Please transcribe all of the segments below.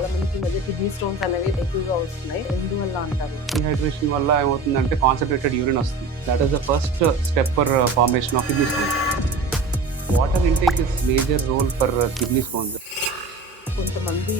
చాలా మందికి ఈ మధ్య కిడ్నీ స్టోన్స్ అనేవి ఎక్కువగా వస్తున్నాయి. ఎందువల్ల అంటారు? డిహైడ్రేషన్ వల్ల ఏమవుతుందంటే కాన్సన్ట్రేటెడ్ యూరిన్ వస్తుంది. That is the first step for formation of kidney stones. Water intake is major role for kidney stones. కొంతమంది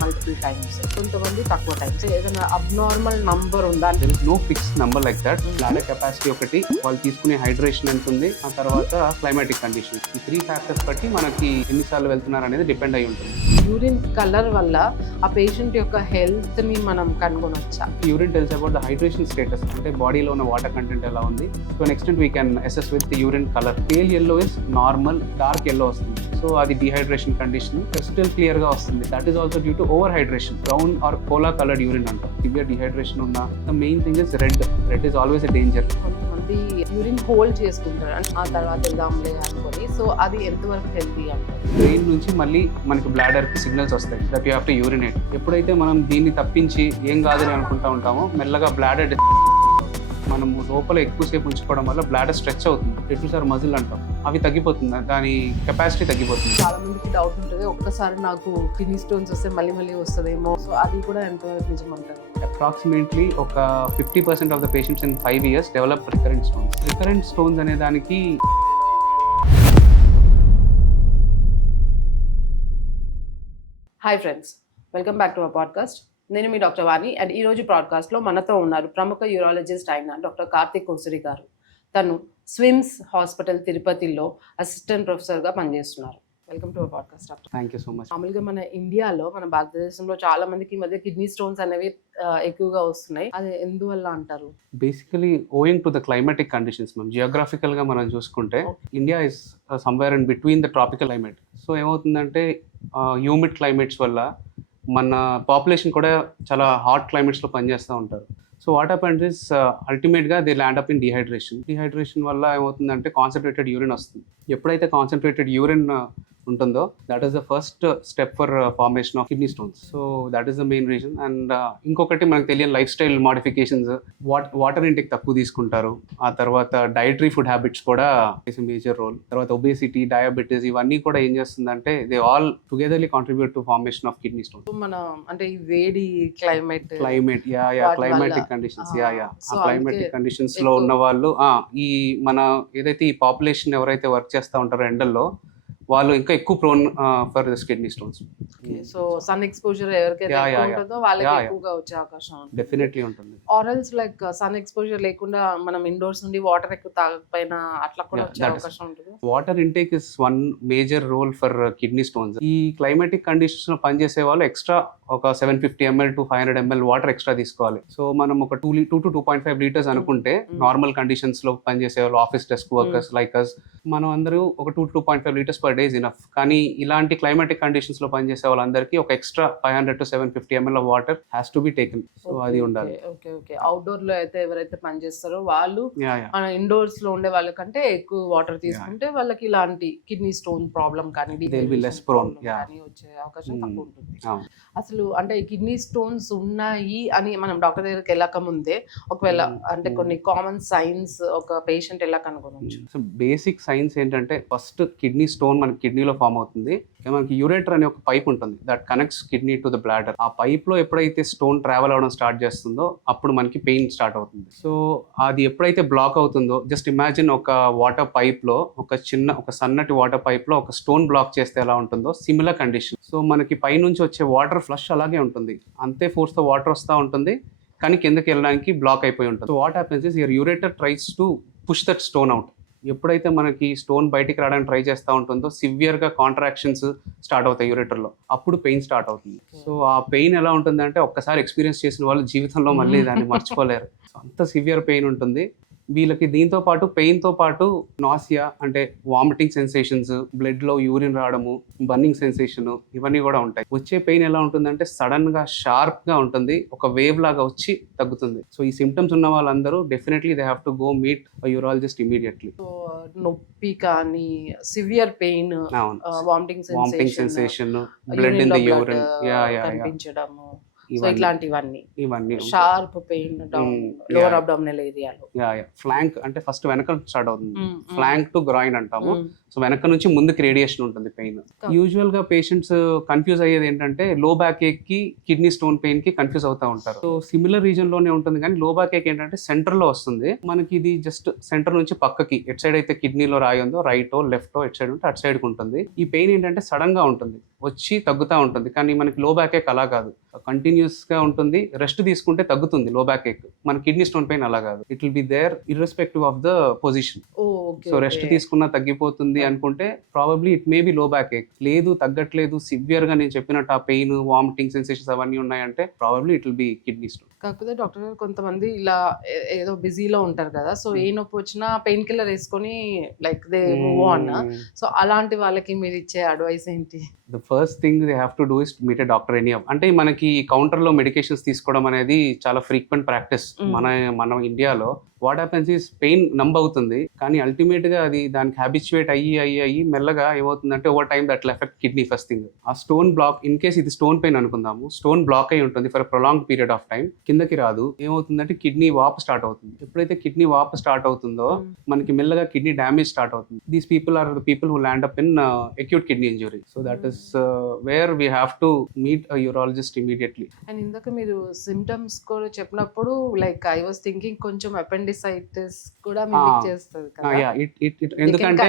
మల్టిపుల్ టైమ్స్, కొంతమంది తక్కువ టైమ్స్. ఏదైనా అబ్నార్మల్ నంబర్ ఉందా? There is no fixed number like that. Bladder capacity ఒకటి, వాళ్ళు తీసుకునే hydration ఎంత ఉంది, ఆ తర్వాత క్లైమాటిక్ కండిషన్, ఈ 3 ఫ్యాక్టర్స్ బట్టి మనకి ఎన్నిసార్లు వెళ్తున్నారు అనేది డిపెండ్ అయి ఉంటుంది. యూరిన్ కలర్ వల్ల ఆ పేషెంట్ యొక్క హెల్త్ ని మనం కనుగొనొచ్చా? Urine tells about the hydration status, అంటే బాడీలో ఉన్న వాటర్ కంటెంట్ ఎలా ఉంది. So next we can assess with urine colour. Pale yellow is normal, dark yellow వస్తుంది. సో అది డిహైడ్రేషన్ కండిషన్. క్రిస్టల్ క్లియర్ గా వస్తుంది. That is also due to over hydration. Brown or cola coloured urine అంటాం. Severe dehydration ఉన్న the main thing is red. Red is always a danger. కొంతమంది urine hold చేసుకుంటారు, ఆ తర్వాత వెళ్దాంలే అనుకొని. సో అది ఎంతవరకు హెల్తీ అంటారు? బ్రెయిన్ నుంచి మళ్ళీ మనకి బ్లాడర్ కి సిగ్నల్స్ వస్తాయి that you have to urinate. ఎప్పుడైతే మనం దీన్ని తప్పించి ఏం కాదని అనుకుంటా ఉంటామో, మెల్లగా బ్లాడర్ మనము లోపల ఎక్కువసేపు ఉంచుకోవడం వల్ల బ్లాడర్ స్ట్రెచ్ అవుతుంది. ఎట్లుసారి మజిల్ అంటాం, అవి తగ్గిపోతుంది, దాని కెపాసిటీ తగ్గిపోతుంది. చాలా మందికి డౌట్ ఉంటుంది, ఒక్కసారి నాకు కిడ్నీ స్టోన్స్ వస్తే మళ్ళీ మళ్ళీ వస్తుందేమో. సో అది కూడా ఎంతవరకు నిజం అంటారు? అప్రాక్సిమేట్లీ ఒక 50% of the patients in 5 years develop recurrent stones. Recurrent stones అనే దానికి hi friends, welcome back to our podcast. నేను మీ డాక్టర్ వాణి. అండ్ ఈరోజు పాడ్కాస్ట్లో మనతో ఉన్నారు ప్రముఖ యూరాలజిస్ట్ అయిన డాక్టర్ కార్తిక్ కోసరి గారు. తను స్విమ్స్ హాస్పిటల్ తిరుపతిలో అసిస్టెంట్ ప్రొఫెసర్గా పనిచేస్తున్నారు. Welcome to our podcast doctor. Thank you so much. మామూలుగా మన ఇండియాలో, మన భారతదేశంలో చాలా మందికి ఈ మధ్య కిడ్నీ స్టోన్స్ అనేవి ఎక్కువగా వస్తున్నాయి. అది ఎందువల్ల అంటారు? Basically ఓయింగ్ to the climatic conditions. మనం జియోగ్రాఫికల్గా మనం చూసుకుంటే India is somewhere in between the tropical climate. So ఏమవుతుందంటే హ్యూమిడ్ క్లైమేట్స్ వల్ల మన పాపులేషన్ కూడా చాలా హాట్ క్లైమేట్స్లో పనిచేస్తూ ఉంటారు. సో వాట్ హ్యాపెన్స్ ఇస్ అల్టిమేట్గా they land up in dehydration వల్ల ఏమవుతుందంటే కాన్సన్ట్రేటెడ్ యూరిన్ వస్తుంది. ఎప్పుడైతే కాన్సన్ట్రేటెడ్ యూరిన్ ఉంటుందో that is the first step for formation of kidney stones. So that is the main reason. And ఇంకొకటి మనకు తెలియని lifestyle modifications. Water intake తక్కువ తీసుకుంటారు, ఆ తర్వాత డైటరీ ఫుడ్ హ్యాబిట్స్ కూడా మేజర్ రోల్. తర్వాత ఒబేసిటీ, డయాబెటీస్, ఇవన్నీ కూడా ఏం చేస్తుందంటే they all togetherly contribute to formation of kidney stones. మన అంటే ఈ వేడి climate climatic conditions climatic conditions లో ఉన్న వాళ్ళు ఈ మన ఏదైతే ఈ పాపులేషన్ ఎవరైతే వర్క్ చేస్తూ ఉంటారో ఎండల్లో, వాళ్ళు ఇంకా ఎక్కువ prone for this kidney stones. So sun exposure ఎవరికైతే ఎక్కువ ఉంటుందో వాళ్ళకి ఎక్కువగా వచ్చే అవకాశం ఉంటుంది. డెఫినెట్లీ ఉంటుంది. ఆరల్స్ లైక్ సన్ ఎక్స్పోజర్ లేకుండా మనం ఇండోర్స్ నుండి వాటర్ ఎక్కువ తాగకపోయినా అట్లా కూడా వచ్చే అవకాశం ఉంటుంది. Water intake is one major role for kidney stones. ఈ క్లైమాటిక్ కండిషన్స్ లో పనిచేసే వాళ్ళు ఎక్స్ట్రా ఒక 750 ml to 500 ml water extra తీసుకోవాలి. సో మనం ఒక 2 to 2.5 liters అనుకుంటే నార్మల్ కండిషన్స్ లో పనిచేసే వాళ్ళు, office desk workers like us, మనం అందరూ ఒక 2 to 2.5 liters per day is enough. కానీ ఇలాంటి క్లైమాటిక్ కండిషన్స్ లో పనిచేసే వాళ్ళందరికీ ఒక extra 500 to 750 ml of water has to be taken. So అది ఉండాలి. ఓకే. అవుట్డోర్ లో అయితే ఎవరైతే పనిచేస్తారో వాళ్ళు మన ఇండోర్స్ లో ఉండే వాళ్ళకంటే ఎక్కువ వాటర్ తీసుకుంటే వాళ్ళకి ఇలాంటి కిడ్నీ స్టోన్ ప్రాబ్లం కానీ లెస్ ప్రోన్ వచ్చే అవకాశం తక్కువ ఉంటుంది. అసలు అంటే కిడ్నీ స్టోన్స్ ఉన్నాయి అని మనం డాక్టర్ దగ్గరికి వెళ్ళక ముందే ఒకవేళ అంటే కొన్ని కామన్ సైన్స్ ఒక పేషెంట్ ఎలా కనుగొనవచ్చు? సో బేసిక్ సైన్స్ ఏంటంటే, ఫస్ట్ కిడ్నీ స్టోన్ మనకి కిడ్నీలో ఫామ్ అవుతుంది. మనకి యూరేటర్ అనే ఒక పైప్ ఉంటుంది that connects kidney to the bladder. ఆ పైప్ లో ఎప్పుడైతే స్టోన్ ట్రావెల్ అవడం స్టార్ట్ చేస్తుందో అప్పుడు మనకి పెయిన్ స్టార్ట్ అవుతుంది. సో అది ఎప్పుడైతే బ్లాక్ అవుతుందో, జస్ట్ ఇమాజిన్ ఒక వాటర్ పైప్ లో ఒక సన్నటి వాటర్ పైప్ లో ఒక స్టోన్ బ్లాక్ చేస్తే ఎలా ఉంటుందో సిమిలర్ కండిషన్. సో మనకి పైనుంచి వచ్చే వాటర్ ఫ్లష్ అలాగే ఉంటుంది, అంతే ఫోర్స్ తో వాటర్ వస్తూ ఉంటుంది, కానీ కిందకి వెళ్ళడానికి బ్లాక్ అయిపోయి ఉంటుంది. So what happens is your ureter tries to push that stone out. ఎప్పుడైతే మనకి స్టోన్ బయటికి రావడానికి ట్రై చేస్తూ ఉంటుందో సివియర్గా కాంట్రాక్షన్స్ స్టార్ట్ అవుతాయి యూరేటర్లో, అప్పుడు పెయిన్ స్టార్ట్ అవుతుంది. సో ఆ పెయిన్ ఎలా ఉంటుందంటే ఒక్కసారి ఎక్స్పీరియన్స్ చేసిన వాళ్ళు జీవితంలో మళ్ళీ దాన్ని మర్చిపోలేరు. అంత సివియర్ పెయిన్ ఉంటుంది వీళ్ళకి. దీంతో పాటు పెయిన్తో పాటు నాసియా అంటే వామిటింగ్ సెన్సేషన్స్, బ్లడ్లో యూరిన్ రావడము, బర్నింగ్ సెన్సేషన్, ఇవన్నీ కూడా ఉంటాయి. వచ్చే పెయిన్ ఎలా ఉంటుందంటే సడన్గా షార్ప్గా ఉంటుంది, ఒక వేవ్ లాగా వచ్చి తగ్గుతుంది. సో ఈ సిమ్టమ్స్ ఉన్న వాళ్ళందరూ definitely they have to go meet urologist immediately. So నొప్పి కానీ, severe pain, vomiting sensation, blood in the urine కనిపించడము, సో ఇట్లాంటివన్నీ ఇవన్నీ sharp pain down lower abdominal ఏరియాలో. ఫ్లాంక్ అంటే ఫస్ట్ వెనక స్టార్ట్ అవుతుంది, ఫ్లాంక్ టు గ్రాయిన్ అంటాము. సో వెనక నుంచి ముందుకు రేడియేషన్ ఉంటుంది పెయిన్. యూజువల్ గా పేషెంట్స్ కన్ఫ్యూజ్ అయ్యేది ఏంటంటే లో బ్యాక్ ఏక్ కి కిడ్నీ స్టోన్ పెయిన్ కి కన్ఫ్యూజ్ అవుతా ఉంటారు. సో సిమిలర్ రీజన్ లోనే ఉంటుంది, కానీ లో బ్యాక్ ఏక్ ఏంటంటే సెంటర్ లో వస్తుంది మనకి. ఇది జస్ట్ సెంటర్ నుంచి పక్కకి ఎట్ సైడ్ అయితే కిడ్నీలో రాయి ఉందో రైటో లెఫ్టో ఎట్ సైడ్ ఉంటే అటు సైడ్ కి ఉంటుంది. ఈ పెయిన్ ఏంటంటే సడన్ గా ఉంటుంది, వచ్చి తగ్గుతూ ఉంటుంది. కానీ మనకి లో బ్యాక్ ఏక్ అలా కాదు, కంటిన్యూస్ గా ఉంటుంది. రెస్ట్ తీసుకుంటే తగ్గుతుంది లో బ్యాక్ ఏక్. మన కిడ్నీ స్టోన్ పెయిన్ అలా కాదు, it will be there irrespective of the position. So rest తీసుకున్నా తగ్గిపోతుంది అనుకుంటే probably it may be low back ache. లేదు తగ్గట్లేదు, సివియర్ గా నేను చెప్పినట్టు ఆ పెయిన్, వామిటింగ్ సెన్సేషన్స్ అవన్నీ ఉన్నాయంటే probably it will B kidney stone. కాకపోతే డాక్టర్ గారు కొంతమంది ఇలా ఏదో బిజీలో ఉంటారు కదా, సో ఏ నొప్పి వచ్చినా పెయిన్ కిల్లర్ వేసుకొని like they move on. So అలాంటి వాళ్ళకి మీరు ఇచ్చే అడ్వైస్ ఏంటి? The first thing they have to do is meet a doctor any. అంటే మనకి కౌంటర్ లో మెడికేషన్స్ తీసుకోవడం అనేది చాలా ఫ్రీక్వెంట్ ప్రాక్టీస్ మన ఇండియాలో. What happens is pain numb అవుతుంది, కానీ అల్టిమేట్ గా అది దానికి హ్యాబిచువేట్ అయ్యి మెల్లగా ఏమవుతుందంటే over time that effect kidney. First thing ఆ స్టోన్ బ్లాక్, ఇన్ కేస్ ఇది స్టోన్ పెయిన్ అనుకుందాము, స్టోన్ బ్లాక్ అయి ఉంటుంది for prolong period of time, కిందకి రాదు. ఏమవుతుందంటే కిడ్నీ వాపు స్టార్ట్ అవుతుంది. ఎప్పుడైతే కిడ్నీ వాపు స్టార్ట్ అవుతుందో మనకి మెల్లగా కిడ్నీ డ్యామేజ్ స్టార్ట్ అవుతుంది. These people are the people who land up in acute kidney injury. So that is where we have to meet a urologist immediately. And ఇందాక మీరు సిమ్టమ్స్ కూడా చెప్పినప్పుడు లైక్ ఐ వాస్ థింకింగ్ కొంచెం appendicitis కూడా mimic చేస్తుంది కదా. ఎందుకంటే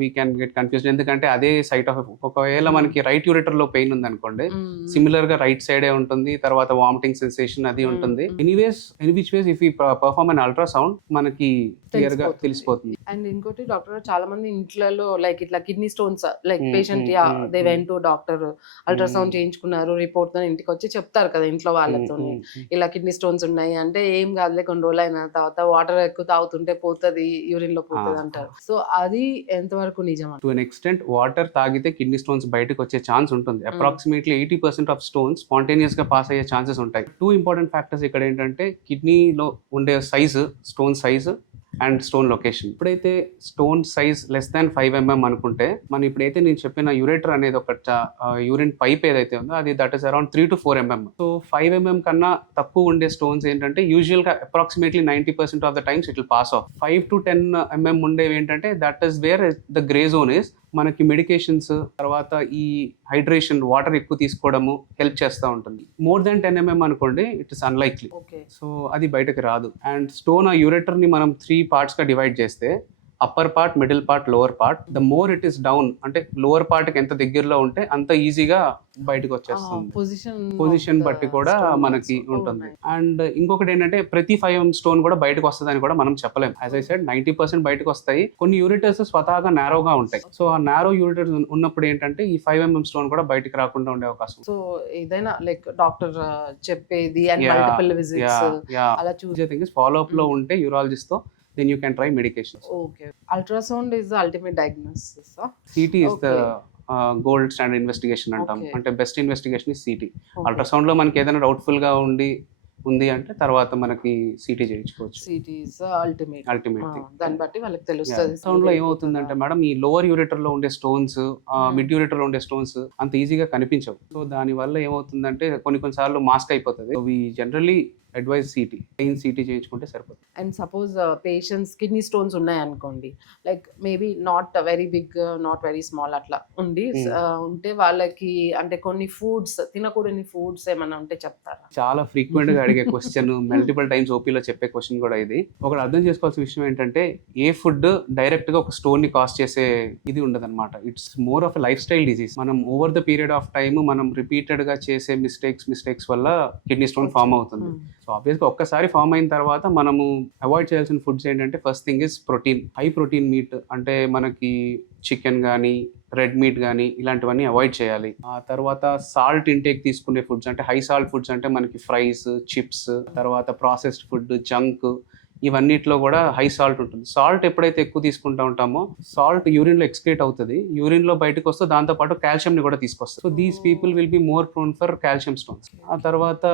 we can get confused. ఎందుకంటే అదే సైట్ ఆఫ్, ఒకవేళ మనకి రైట్ యూరేటర్ లో పెయిన్ ఉంది అనుకోండి, సిమిలర్ గా రైట్ సైడే ఉంటుంది, తర్వాత వామిటింగ్ సెన్సేషన్ అది ఉంటుంది. Anyways which ways if you perform an ultrasound మనకి క్లియర్ గా తెలిసిపోతుంది. అండ్ ఇంకోటి డాక్టర్, చాలా మంది ఇంట్లో లైక్ ఇట్లా kidney stones like patient they went to doctor, ultrasound చేయించుకున్నారు, రిపోర్ట్ తో ఇంటికి వచ్చి చెప్తారు కదా ఇంట్లో వాళ్ళతో, ఇలా కిడ్నీ స్టోన్స్ ఉన్నాయి అంటే ఏం కాదులే కొన్ని రోజులు అయిన తర్వాత వాటర్ ఎక్కువ తాగుతుంటే పోతుంది, యూరిన్ లో పోతుంది అంటారు. సో అది ఎంతవరకు నిజం? టు ఎన్ ఎక్స్టెంట్ వాటర్ తాగితే కిడ్నీ స్టోన్స్ బయటకు వచ్చే ఛాన్స్ ఉంటుంది. అప్రాక్సిమేట్లీ 80% ఆఫ్ స్టోన్స్ స్పాంటేనియస్ గా పాస్ అయ్యే ఛాన్సెస్ ఉంటాయి. 2 ఇంపార్టెంట్ ఫ్యాక్టర్స్ ఇక్కడ ఏంటంటే కిడ్నీలో ఉండే size, stone size and stone location. ఇప్పుడైతే stone size less than 5 mm అనుకుంటే, మనం ఇప్పుడైతే నేను చెప్పిన యూరేటర్ అనేది ఒక యూరిన్ పైప్ ఏదైతే ఉందో అది that is around 3 to 4 mm. So 5 mm కన్నా తక్కువ ఉండే స్టోన్స్ ఏంటంటే యూజువల్ గా approximately 90% of the times it will pass of. 5 to 10 mm ఉండేవి ఏంటంటే that is wear the grey zone is. మనకి మెడికేషన్స్ తర్వాత ఈ హైడ్రేషన్, వాటర్ ఎక్కువ తీసుకోవడము హెల్ప్ చేస్తూ ఉంటుంది. మోర్ దాన్ 10 mm అనుకోండి ఇట్ ఇస్ అన్లైక్లీ. సో అది బయటకు రాదు. అండ్ స్టోన్ ఆ యూరేటర్ ని మనం 3 parts గా డివైడ్ చేస్తే, upper part, middle part, lower part. The more it is down అంటే లోవర్ పార్ట్ కి ఎంత దగ్గరలో ఉంటే అంత ఈజీగా బయటకు వచ్చేస్తుంది. పొజిషన్ బట్టి కూడా మనకి ఉంటుంది. అండ్ ఇంకొకటి ఏంటంటే ప్రతి 5 mm స్టోన్ కూడా బయటకు వస్తుందని కూడా మనం చెప్పలేము. యాజ్ ఐ సెడ్ 90% బయటకు వస్తాయి. కొన్ని యూరిటర్స్ స్వతహాగా నారోగా ఉంటాయి. సో ఆ నారో యూరిటర్స్ ఉన్నప్పుడు ఏంటంటే ఈ 5 mm స్టోన్ కూడా బయటకు రాకుండా ఉండే అవకాశం. సో ఏదైనా లైక్ డాక్టర్ చెప్పేది అండ్ మల్టిపుల్ విజిట్స్ అలా చూసే థింగ్స్ ఫాలో అప్ లో ఉంటే యూరాలజిస్ట్ తో then you can try medications. Okay. Ultrasound is the ultimate diagnosis. CT is the gold standard investigation అంటాం. అంటే best investigation is CT. Ultrasound లో మనకి ఏదైనా డౌట్ఫుల్ గా ఉంది అంటే తర్వాత మనకి సిటీ చేయించుకోవచ్చు. City is ultimate thing. దాన్ని బట్టి వాళ్ళకి తెలుస్తుంది. సౌండ్ లో ఏమవుతుందంటే మేడం, ఈ లోవర్ యూరేటర్ లో ఉండే స్టోన్స్, మిడ్ యూరేటర్ లో ఉండే స్టోన్స్ అంత ఈజీగా కనిపించవు. సో దాని వల్ల ఏమవుతుందంటే కొన్నిసార్లు మాస్క్ అయిపోతుంది. వి జనరల్లీ అడ్వైజ్ సిటీ చేయించుకుంటే సరిపోతుంది. And suppose patients kidney stones ఉన్నాయి అనుకోండి, like maybe not very big, not very small అట్లా ఉంటే వాళ్ళకి అంటే కొన్ని ఫుడ్స్ తినకూడని ఫుడ్స్ ఏమైనా ఉంటే చెప్తారా? చాలా ఫ్రీక్వెంట్ గా అడిగే క్వశ్చన్, మల్టిపుల్ టైమ్స్ ఓపీలో చెప్పే క్వశ్చన్ కూడా ఇది. ఒకటి అర్థం చేసుకోవాల్సిన విషయం ఏంటంటే ఏ ఫుడ్ డైరెక్ట్ గా ఒక స్టోన్ ని కాజ్ చేసే ఇది ఉండదు అనమాట. It's more of lifestyle disease. మనం over the period of time మనం రిపీటెడ్ గా చేసే మిస్టేక్స్ వల్ల కిడ్నీ స్టోన్ ఫామ్ అవుతుంది. సో ఆబ్వియస్గా ఒక్కసారి ఫామ్ అయిన తర్వాత మనము అవాయిడ్ చేయాల్సిన ఫుడ్స్ ఏంటంటే first thing is protein. High protein meet అంటే మనకి చికెన్ కానీ రెడ్ మీట్ కానీ ఇలాంటివన్నీ అవాయిడ్ చేయాలి. ఆ తర్వాత సాల్ట్ ఇంటేక్ తీసుకునే ఫుడ్స్ అంటే హై సాల్ట్ ఫుడ్స్ అంటే మనకి ఫ్రైస్, చిప్స్, తర్వాత ప్రాసెస్డ్ ఫుడ్, జంక్, ఇవన్నిట్లో కూడా హై సాల్ట్ ఉంటుంది. సాల్ట్ ఎప్పుడైతే ఎక్కువ తీసుకుంటూ ఉంటామో సాల్ట్ యూరిన్ లో ఎక్స్క్రీట్ అవుతుంది. యూరిన్ లో బయటకు వస్తే దాంతో పాటు కాల్షియం ని కూడా తీసుకొస్తుంది. So these people will be more prone for calcium stones. ఆ తర్వాత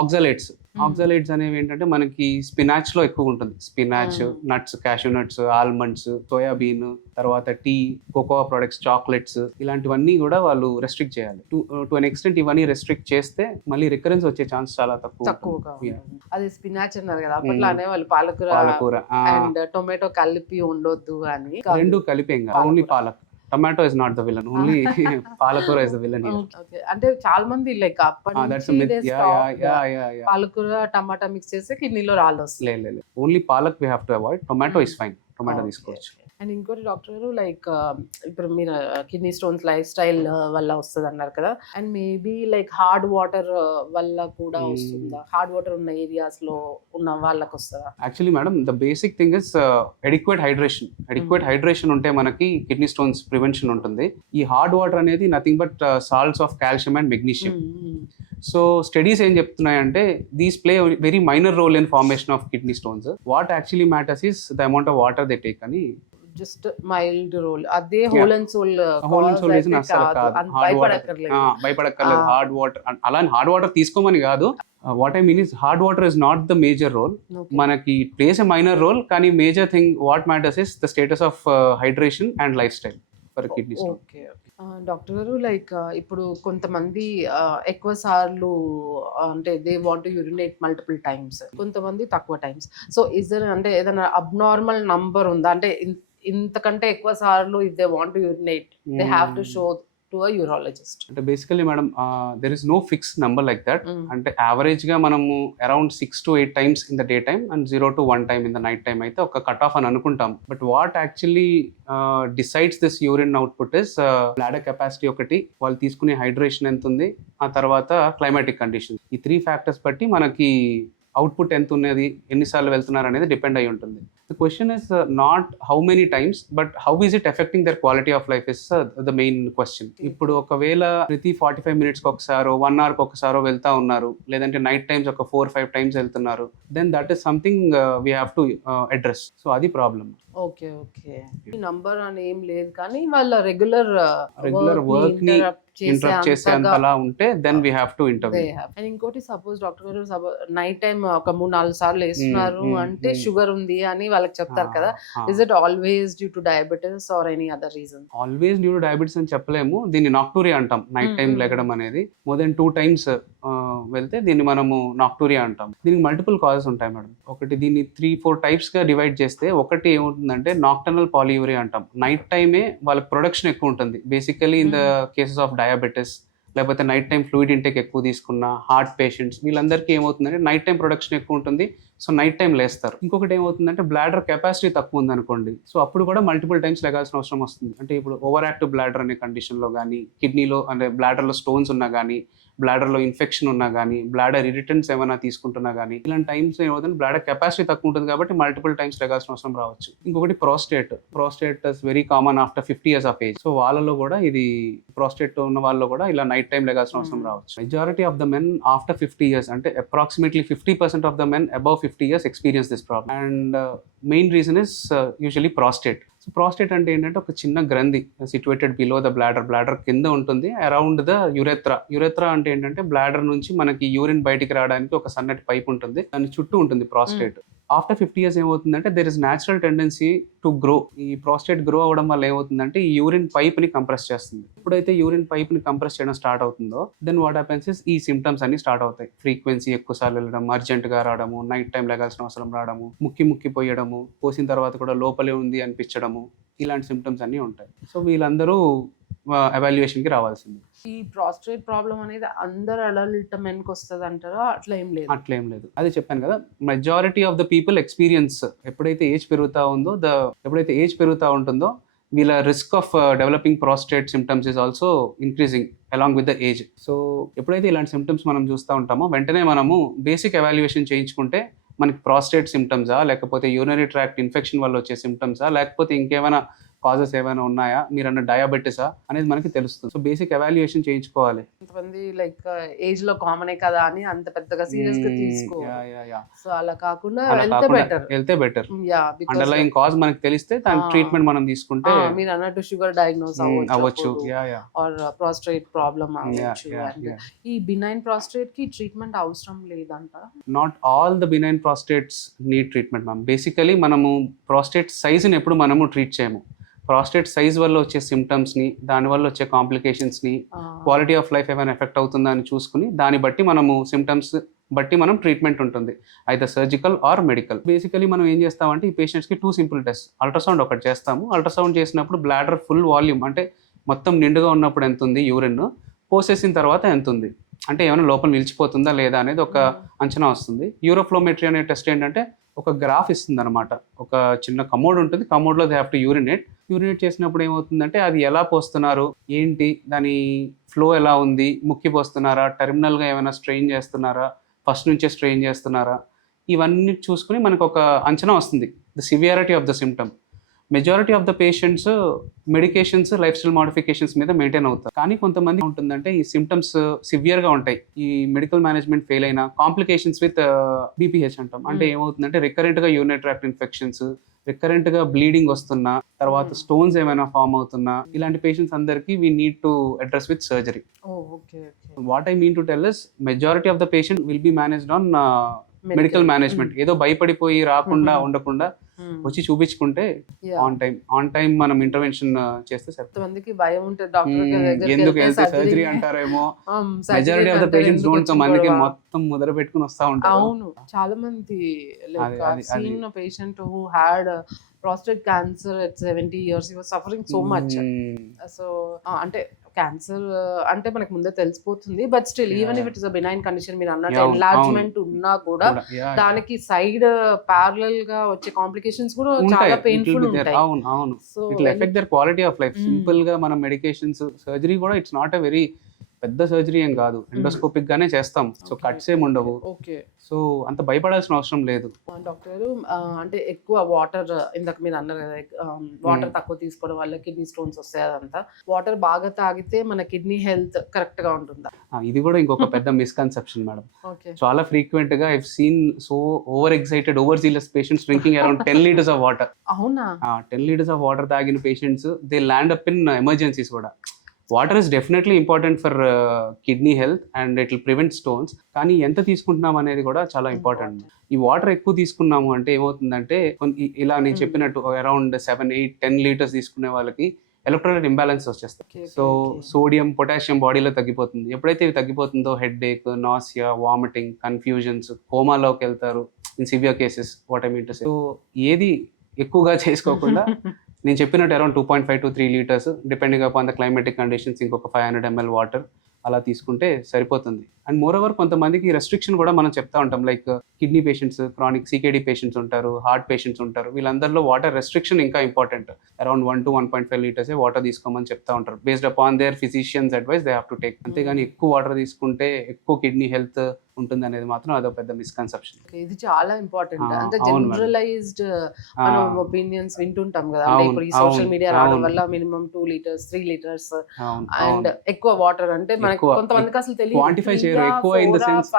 ఆక్సలేట్స్, ఆక్సాలైడ్స్ అనేవి ఏంటంటే మనకి స్పినాచ్ లో ఎక్కువ ఉంటుంది. Spinach, Mm. Nuts, cashew nuts, almonds, soybean, తర్వాత టీ, కోకోవా ప్రొడక్ట్స్, చాక్లెట్స్, ఇలాంటివన్నీ కూడా వాళ్ళు రెస్ట్రిక్ట్ చేయాలి. టు అన్ ఎక్స్టెంట్ ఇవన్నీ రెస్ట్రిక్ట్ చేస్తే మళ్ళీ రికరెన్స్ వచ్చే ఛాన్స్ చాలా తక్కువ. తక్కువగా Yeah. ఉంటుంది. అది స్పినాచ్ అన్నారు కదా, అప్పట్లో Mm. అనేవాళ్ళు పాలకూర పాలకూర అండ్ టొమాటో కలిపి ఉండొద్దు అని. రెండు కలిపేం only palak. Tomato is not the villain, only palakura is the villain. Okay. అంటే చాలా మంది లైక్ అప్పటి దట్స్ నుంచి myth. they yeah stopped yeah yeah yeah. పాలకూర టమాటా మిక్స్ చేస్తే కిడ్నీలో రాళ్ళు వస్తాయి. లేదు, only palak we have to avoid. Tomato is fine, tomato తీసుకోవచ్చు. అండ్ ఇంకోటి డాక్టర్ గారు, లైక్ ఇప్పుడు మీరు కిడ్నీ స్టోన్స్ లైఫ్ స్టైల్ వల్ల వస్తుంది అన్నారు కదా, and maybe like hard water వల్ల కూడా వస్తుందా? హార్డ్ వాటర్ ఉన్న ఏరియాస్ లో ఉన్న వాళ్ళకి వస్తుందా? Actually madam, the basic thing is adequate hydration. Adequate hydration ఉంటే మనకి కిడ్నీ స్టోన్స్ ప్రివెన్షన్ ఉంటుంది. ఈ హార్డ్ వాటర్ అనేది nothing but salts of calcium and magnesium. So studies ఏం చెప్తున్నాయంటే these play very minor role in formation of kidney stones. What actually matters is the amount of water they take అని. Just mild role, అదే whole and sole reason అసలు కాదు. భయపడక్కర్లేదు. Hard water అలా hard water తీసుకోమని కాదు. What I mean is hard water is not the major role. మనకి plays a minor role, కానీ major thing what matters is the status of hydration and life style for kidney stone. Okay. Doctor గారు, like ఇప్పుడు కొంతమంది ఎక్కువ సార్లు అంటే they want to urinate multiple times, కొంతమంది తక్కువ టైమ్స్. సో ఇస్ దర్ అంటే ఏదైనా అబ్నార్మల్ నంబర్ ఉందా? అంటే ఇంతకంటే ఎక్కువ సార్లు if they want to urinate they have to show to a urologist. అంటే basically madam, there is no fix number like that. అంటే యావరేజ్ గా మనము around 6 to 8 times in the day time and 0 to 1 time in the night time అయితే ఒక cut off అని అనుకుంటాం. But what actually decides this urine output is bladder capacity ఒకటి, వాళ్ళు తీసుకునే హైడ్రేషన్ ఎంత ఉంది, ఆ తర్వాత క్లైమాటిక్ కండిషన్స్. ఈ 3 factors బట్టి మనకి అవుట్పుట్ ఎంత ఉన్నది, ఎన్నిసార్లు వెళ్తున్నారు అనేది డిపెండ్ అయి ఉంటుంది. The question is not how many times but how is it affecting their quality of life is the main question. ఇప్పుడు ఒకవేళ ప్రతి 45 minutes ఒకసారో 1 hour ఒకసారో వెళ్తా ఉన్నారు, లేదంటే నైట్ టైమ్స్ ఒక 4-5 times వెళ్తున్నారు, then that is something we have to address. So అది problem. Okay. ఈ నంబర్ అని ఏం లేదు, కానీ వాళ్ళ రెగ్యులర్ వర్క్ ని ఇంటరప్ట్ చేసే అంతలా ఉంటే then we have to interview. And ఇంకోటి, సపోజ్ డాక్టర్ గారు నైట్ టైం ఒక 3-4 సార్లు వేస్తున్నారు అంటే షుగర్ ఉంది అని వాళ్ళకి చెప్తారు కదా, is it always due to diabetes or any other reason? Always due to diabetes అని చెప్పలేము. దీన్ని నాక్టూరియా అంటాం. నైట్ టైం లెగడం అనేది మోర్ దెన్ 2 times వెళ్తే దీన్ని మనము నాక్టూరియా అంటాం. దీనికి మల్టిపుల్ కాజెస్ ఉంటాయి మేడం. ఒకటి, దీన్ని 3-4 types గా డివైడ్ చేస్తే ఒకటి ఏమవుతుందంటే నాక్టర్నల్ పాలియూరియా అంటాం. నైట్ టైమే వాళ్ళకి ప్రొడక్షన్ ఎక్కువ ఉంటుంది. Basically in the cases of diabetes, లేకపోతే నైట్ టైం ఫ్లూయిడ్ ఇంటేక్ ఎక్కువ తీసుకున్న హార్ట్ పేషెంట్స్, వీళ్ళందరికీ ఏమవుతుందంటే నైట్ టైం ప్రొడక్షన్ ఎక్కువ ఉంటుంది. సో నైట్ టైం లేస్తారు. ఇంకొకటి ఏమవుతుందంటే బ్లాడర్ కెపాసిటీ తక్కువ ఉంది అనుకోండి, సో అప్పుడు కూడా మల్టిపుల్ టైమ్స్ లెగాల్సిన అవసరం వస్తుంది. అంటే ఇప్పుడు ఓవర్ యాక్టివ్ బ్లాడర్ అనే కండిషన్లో కానీ, కిడ్నీలో అంటే బ్లాడర్లో స్టోన్స్ ఉన్నా కానీ, బ్లాడర్లో ఇన్ఫెక్షన్ ఉన్నా కానీ, బ్లాడర్ ఇరిటెంట్స్ ఏమైనా తీసుకుంటున్నా కానీ, ఇలాంటి టైమ్స్ ఏమవుతుంది, బ్లాడర్ కెపాసిటీ తక్కువ ఉంటుంది కాబట్టి మల్టిపుల్ టైమ్స్ లెగాల్సిన అవసరం రావచ్చు. ఇంకొకటి prostate is very common after 50 years of age. So వాళ్ళలో కూడా ఇది ప్రోస్టేట్ ఉన్న వాళ్ళలో కూడా ఇలా నైట్ టైం లెగాల్సిన అవసరం రావచ్చు. Majority of the men after 50 years, అంటే approximately 50% of the men above 50 years experience this problem. And main reason is usually prostate. So prostate అంటే ఏంటంటే ఒక చిన్న గ్రంథి సిట్యుయేటెడ్ బిలో ద బ్లాడర్ కింద ఉంటుంది, అరౌండ్ ద యురెత్రా అంటే ఏంటంటే బ్లాడర్ నుంచి మనకి యూరిన్ బయటికి రావడానికి ఒక సన్నటి పైప్ ఉంటుంది, దాని చుట్టూ ఉంటుంది ప్రాస్టేట్. ఆఫ్టర్ 50 years ఏమవుతుందంటే there is natural tendency to grow. ఈ ప్రాస్టేట్ గ్రో అవడం వల్ల ఏమవుతుందంటే ఈ యూరిన్ పైప్ ని కంప్రెస్ చేస్తుంది. ఎప్పుడైతే యూరిన్ పైప్ ని కంప్రెస్ చేయడం స్టార్ట్ అవుతుందో దెన్ వాట్ హ్యాపెన్స్ ఇస్ ఈ సిమ్టమ్స్ అన్ని స్టార్ట్ అవుతాయి. ఫ్రీక్వెన్సీ ఎక్కువసార్లు వెళ్ళడం, అర్జెంట్ గా రావడము, నైట్ టైం లెగాల్సిన అవసరం రావడము, ముక్కి పోయడము, పోసిన తర్వాత కూడా లోపలే ఉంది అనిపించడము, ఇలాంటి సిమ్టమ్స్ అన్ని ఉంటాయి. సో వీళ్ళందరూ ఎవాల్యుయేషన్ కి రావాల్సింది. ఈ ప్రాస్టేట్ ప్రాబ్లం అనేది అందరు అడల్ట్ మెన్ కి వస్తుంది అంటారా? అట్లా ఏం లేదు. అదే చెప్పాను కదా, majority of the people experience ఎప్పుడైతే ఏజ్ పెరుగుతా ఉంటుందో వీళ్ళ risk of developing prostate symptoms is also increasing along with the age. So ఎప్పుడైతే ఇలాంటి సిమ్టమ్స్ మనం చూస్తూ ఉంటామో వెంటనే మనము బేసిక్ ఎవాల్యుయేషన్ చేయించుకుంటే మనకి ప్రాస్టేట్ సిమ్టమ్సా, లేకపోతే యూరినరీ ట్రాక్ట్ ఇన్ఫెక్షన్ వల్ల వచ్చే సిమ్టమ్సా, లేకపోతే ఇంకేమైనా కాజెస్ ఏమైనా ఉన్నాయా, మీరు అన్న డయాబెటిసా అనేది మనకి తెలుస్తుంది. సో బేసిక్ ఎవాల్యుయేషన్ చేయించుకోవాలి. కొంతమంది లైక్ ఏజ్ లో కామనే కదా అని అంత పెద్దగా సీరియస్ గా తీసుకో. సో అలా కాకుండా వెళ్తే బెటర్. యా, అండర్లైన్ కాజ్ మనకి తెలిస్తే దాని ట్రీట్మెంట్ మనం తీసుకుంటే మీరు అన్నట్టు షుగర్ డయాగ్నోస్ అవ్వచ్చు. ఆర్ ప్రాస్టేట్ ప్రాబ్లమ్ అవ్వచ్చు. అండ్ ఈ బినైన్ ప్రాస్టేట్ కి ట్రీట్మెంట్ అవసరం లేదంట. Not all the benign prostates need treatment ma'am. Basically మనము ప్రాస్టేట్ సైజ్ని ఎప్పుడు మనము ట్రీట్ చేయము. ప్రాస్టేట్ సైజ్ వల్ల వచ్చే సిమ్టమ్స్ని, దానివల్ల వచ్చే కాంప్లికేషన్స్ని, క్వాలిటీ ఆఫ్ లైఫ్ ఏమైనా ఎఫెక్ట్ అవుతుందా అని చూసుకుని దాన్ని బట్టి మనము సిమ్టమ్స్ బట్టి మనం ట్రీట్మెంట్ ఉంటుంది, అయితే సర్జికల్ ఆర్ మెడికల్. బేసికలీ మనం ఏం చేస్తామంటే ఈ పేషెంట్స్కి 2 సింపుల్ టెస్ట్. అల్ట్రాసౌండ్ ఒకటి చేస్తాము. అల్ట్రాసౌండ్ చేసినప్పుడు బ్లాడర్ ఫుల్ వాల్యూమ్ అంటే మొత్తం నిండుగా ఉన్నప్పుడు ఎంత ఉంది యూరిన్, పోసేసిన తర్వాత ఎంత ఉంది, అంటే ఏమైనా లోపల నిలిచిపోతుందా లేదా అనేది ఒక అంచనా వస్తుంది. యూరోఫ్లోమెట్రీ అనే టెస్ట్ ఏంటంటే ఒక గ్రాఫ్ ఇస్తుంది అనమాట. ఒక చిన్న కమోడ్ ఉంటుంది, కమోడ్లో దే హ్యావ్ టు యూరినేట్ చేసినప్పుడు ఏమవుతుందంటే అది ఎలా పోస్తున్నారు ఏంటి, దాని ఫ్లో ఎలా ఉంది, ముక్కి పోస్తున్నారా, టెర్మినల్గా ఏమైనా స్ట్రెయిన్ చేస్తున్నారా, ఫస్ట్ నుంచే స్ట్రెయిన్ చేస్తున్నారా, ఇవన్నీ చూసుకుని మనకు ఒక అంచనా వస్తుంది the severity of the symptom. Majority of the patients medications, life style modifications మీద మెయింటైన్ అవుతారు. కానీ కొంతమంది ఉంటుందంటే ఈ సిమ్టమ్స్ సివియర్గా ఉంటాయి, ఈ మెడికల్ మేనేజ్మెంట్ ఫెయిల్ అయినా కాంప్లికేషన్స్ విత్ BPH అంటాం. అంటే ఏమవుతుందంటే రికరెంట్గా యూరినరీ ట్రాక్ట్ ఇన్ఫెక్షన్స్, రికరెంట్గా బ్లీడింగ్ వస్తున్నా, తర్వాత స్టోన్స్ ఏమైనా ఫామ్ అవుతున్నా, ఇలాంటి పేషెంట్స్ అందరికీ we need to address with surgery. What I mean to tell is majority of the patient will be managed on medical management. ఏదో భయపడిపోయి రాకుండా ఉండకుండా వచ్చి చూపించుకుంటే ఆన్ టైం మనం ఇంటర్వెన్షన్ చేస్తే మందికి భయం ఉంటుంది డాక్టర్ ఎందుకు వెళ్తే సర్జరీ అంటారేమో. Majority of the patients don't come, అందుకే మొత్తం ముదర పెట్టుకుని వస్తా ఉంటారు. అవును, చాలా మంది patient who had prostate cancer at 70 years, he was suffering so much. So అంటే క్యాన్సర్ అంటే మనకు ముందే తెలిసిపోతుంది, but still even if it is a benign condition, మీరు అన్నట్టు ఎన్లార్జ్మెంట్ ఉన్నా కూడా దానికి సైడ్ ప్యారలల్ గా వచ్చే కాంప్లికేషన్స్ కూడా చాలా పెయిన్ఫుల్ ఉంటాయి. So it will affect their quality of life. Simple గా మనం మెడికేషన్స్, సర్జరీ కూడా ఇట్స్ నాట్ ఎ వెరీ పెద్ద సర్జరీ ఏం కాదు, ఎండోస్కోపిక్ గానే చేస్తాం. సో కట్స్ ఏమి ఉండవు, సో అంత భయపడాల్సిన అవసరం లేదు. డాక్టర్ అంటే ఎక్కువ వాటర్, ఇందాక మీరు అన్నారు కదా వాటర్ తక్కువ తీసుకోవడం వల్ల కిడ్నీ స్టోన్స్ వస్తాయి, అదంతా వాటర్ బాగా తాగితే మన కిడ్నీ హెల్త్ కరెక్ట్ గా ఉంటుందా? ఇది కూడా ఇంకొక పెద్ద మిస్కన్సెప్షన్ మేడం. చాలా ఫ్రీక్వెంట్ గా I've seen so over excited, over zealous patients drinking around 10 liters of water. అవునా? 10 liters ఆఫ్ వాటర్ తాగిన patients they land up in emergencies కూడా. Water is definitely important for kidney health and it will prevent stones. కానీ ఎంత తీసుకుంటున్నాం అనేది కూడా చాలా important. ఈ వాటర్ ఎక్కువ తీసుకున్నాము అంటే ఏమవుతుందంటే ఇలా నేను చెప్పినట్టు అరౌండ్ 7, 8, 10 liters తీసుకునే వాళ్ళకి ఎలక్ట్రోలైట్ ఇంబ్యాలెన్స్ వచ్చేస్తాయి. సో సోడియం, పొటాషియం బాడీలో తగ్గిపోతుంది. ఎప్పుడైతే ఇవి తగ్గిపోతుందో హెడ్ ఏక్, నాసియా, వామిటింగ్, కన్ఫ్యూజన్స్, కోమాలోకి వెళ్తారు in severe cases. What I mean to say, so ఏది ఎక్కువగా చేసుకోకుండా నేను చెప్పినట్టు around 2.5 to 3 liters depending upon the climatic conditions, ఇంకొక 500 ml వాటర్ అలా తీసుకుంటే సరిపోతుంది. అండ్ మోర్ ఓవర్ కొంతమందికి రెస్ట్రిక్షన్ కూడా మనం చెప్తా ఉంటాం, like kidney patients, chronic CKD patients ఉంటారు, హార్ట్ పేషెంట్స్ ఉంటారు. వీళ్ళందరిలో వాటర్ రెస్ట్రిక్షన్ ఇంకా important. Around 1 to 1.5 liters water తీసుకోమని చెప్తా ఉంటారు. Based upon there physicians advice they have to take. అంతేగాని ఎక్కువ వాటర్ తీసుకుంటే ఎక్కువ కిడ్నీ హెల్త్ ఉంటుంది అనేది మాత్రం అదొక పెద్ద మిస్కన్సెప్షన్. ఇది చాలా ఇంపార్టెంట్. అంటే జనరలైజ్డ్ మనం ఒపీనియన్స్ వింటుంటాం కదా, అంటే ఇప్పుడు ఈ సోషల్ మీడియా రావడం వల్ల మినిమం 2 liters 3 liters అండ్ ఎక్కువ వాటర్ అంటే మనకి కొంతమందికి అసలు తెలియదు, క్వాంటిఫై చేయరు. ఎక్కువ ఇన్ ద సెన్స్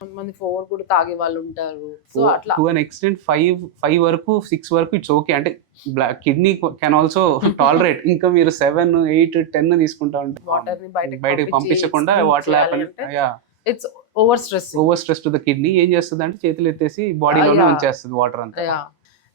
కొంతమంది 4 కూడా తాగే వాళ్ళు ఉంటారు. సో అట్లా టు అన్ ఎక్స్టెంట్ 5 వరకు 6 వరకు ఇట్స్ ఓకే. అంటే కిడ్నీ కెన్ ఆల్సో టాలరేట్. ఇంకా మీరు 7, 8, 10 తీసుకుంటా ఉంటే వాటర్ ని బయటకు పంపించకుండా what happen, it's over stress to the kidney. ఏం చేస్తుంది అంటే చేతులు ఎత్తేసి బాడీలోనే ఉంచేస్తుంది వాటర్ అంతా.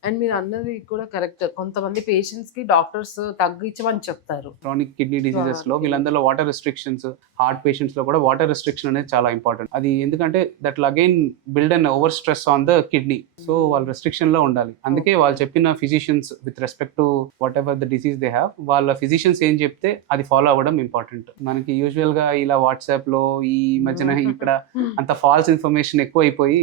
అండ్ మీరు అన్నది కూడా కరెక్ట్. కొంతమంది పేషెంట్స్ కి డాక్టర్స్ తగ్గించమని చెప్తారు. క్రానిక్ కిడ్నీ డిసీజెస్ లో వీళ్ళందరిలో వాటర్ రెస్ట్రిక్షన్స్, హార్ట్ పేషెంట్స్ లో కూడా వాటర్ రెస్ట్రిక్షన్ అనేది చాలా ఇంపార్టెంట్. అది ఎందుకంటే that again build an over stress on the kidney. So వాళ్ళు రెస్ట్రిక్షన్ లో ఉండాలి. అందుకే వాళ్ళు చెప్పిన physicians with respect to what ever the disease they have, వాళ్ళ ఫిజిషియన్స్ ఏం చెప్తే అది ఫాలో అవ్వడం ఇంపార్టెంట్. మనకి యూజువల్ గా ఇలా వాట్సాప్ లో ఈ మధ్యన ఇక్కడ అంత ఫాల్స్ ఇన్ఫర్మేషన్ ఎక్కువ అయిపోయి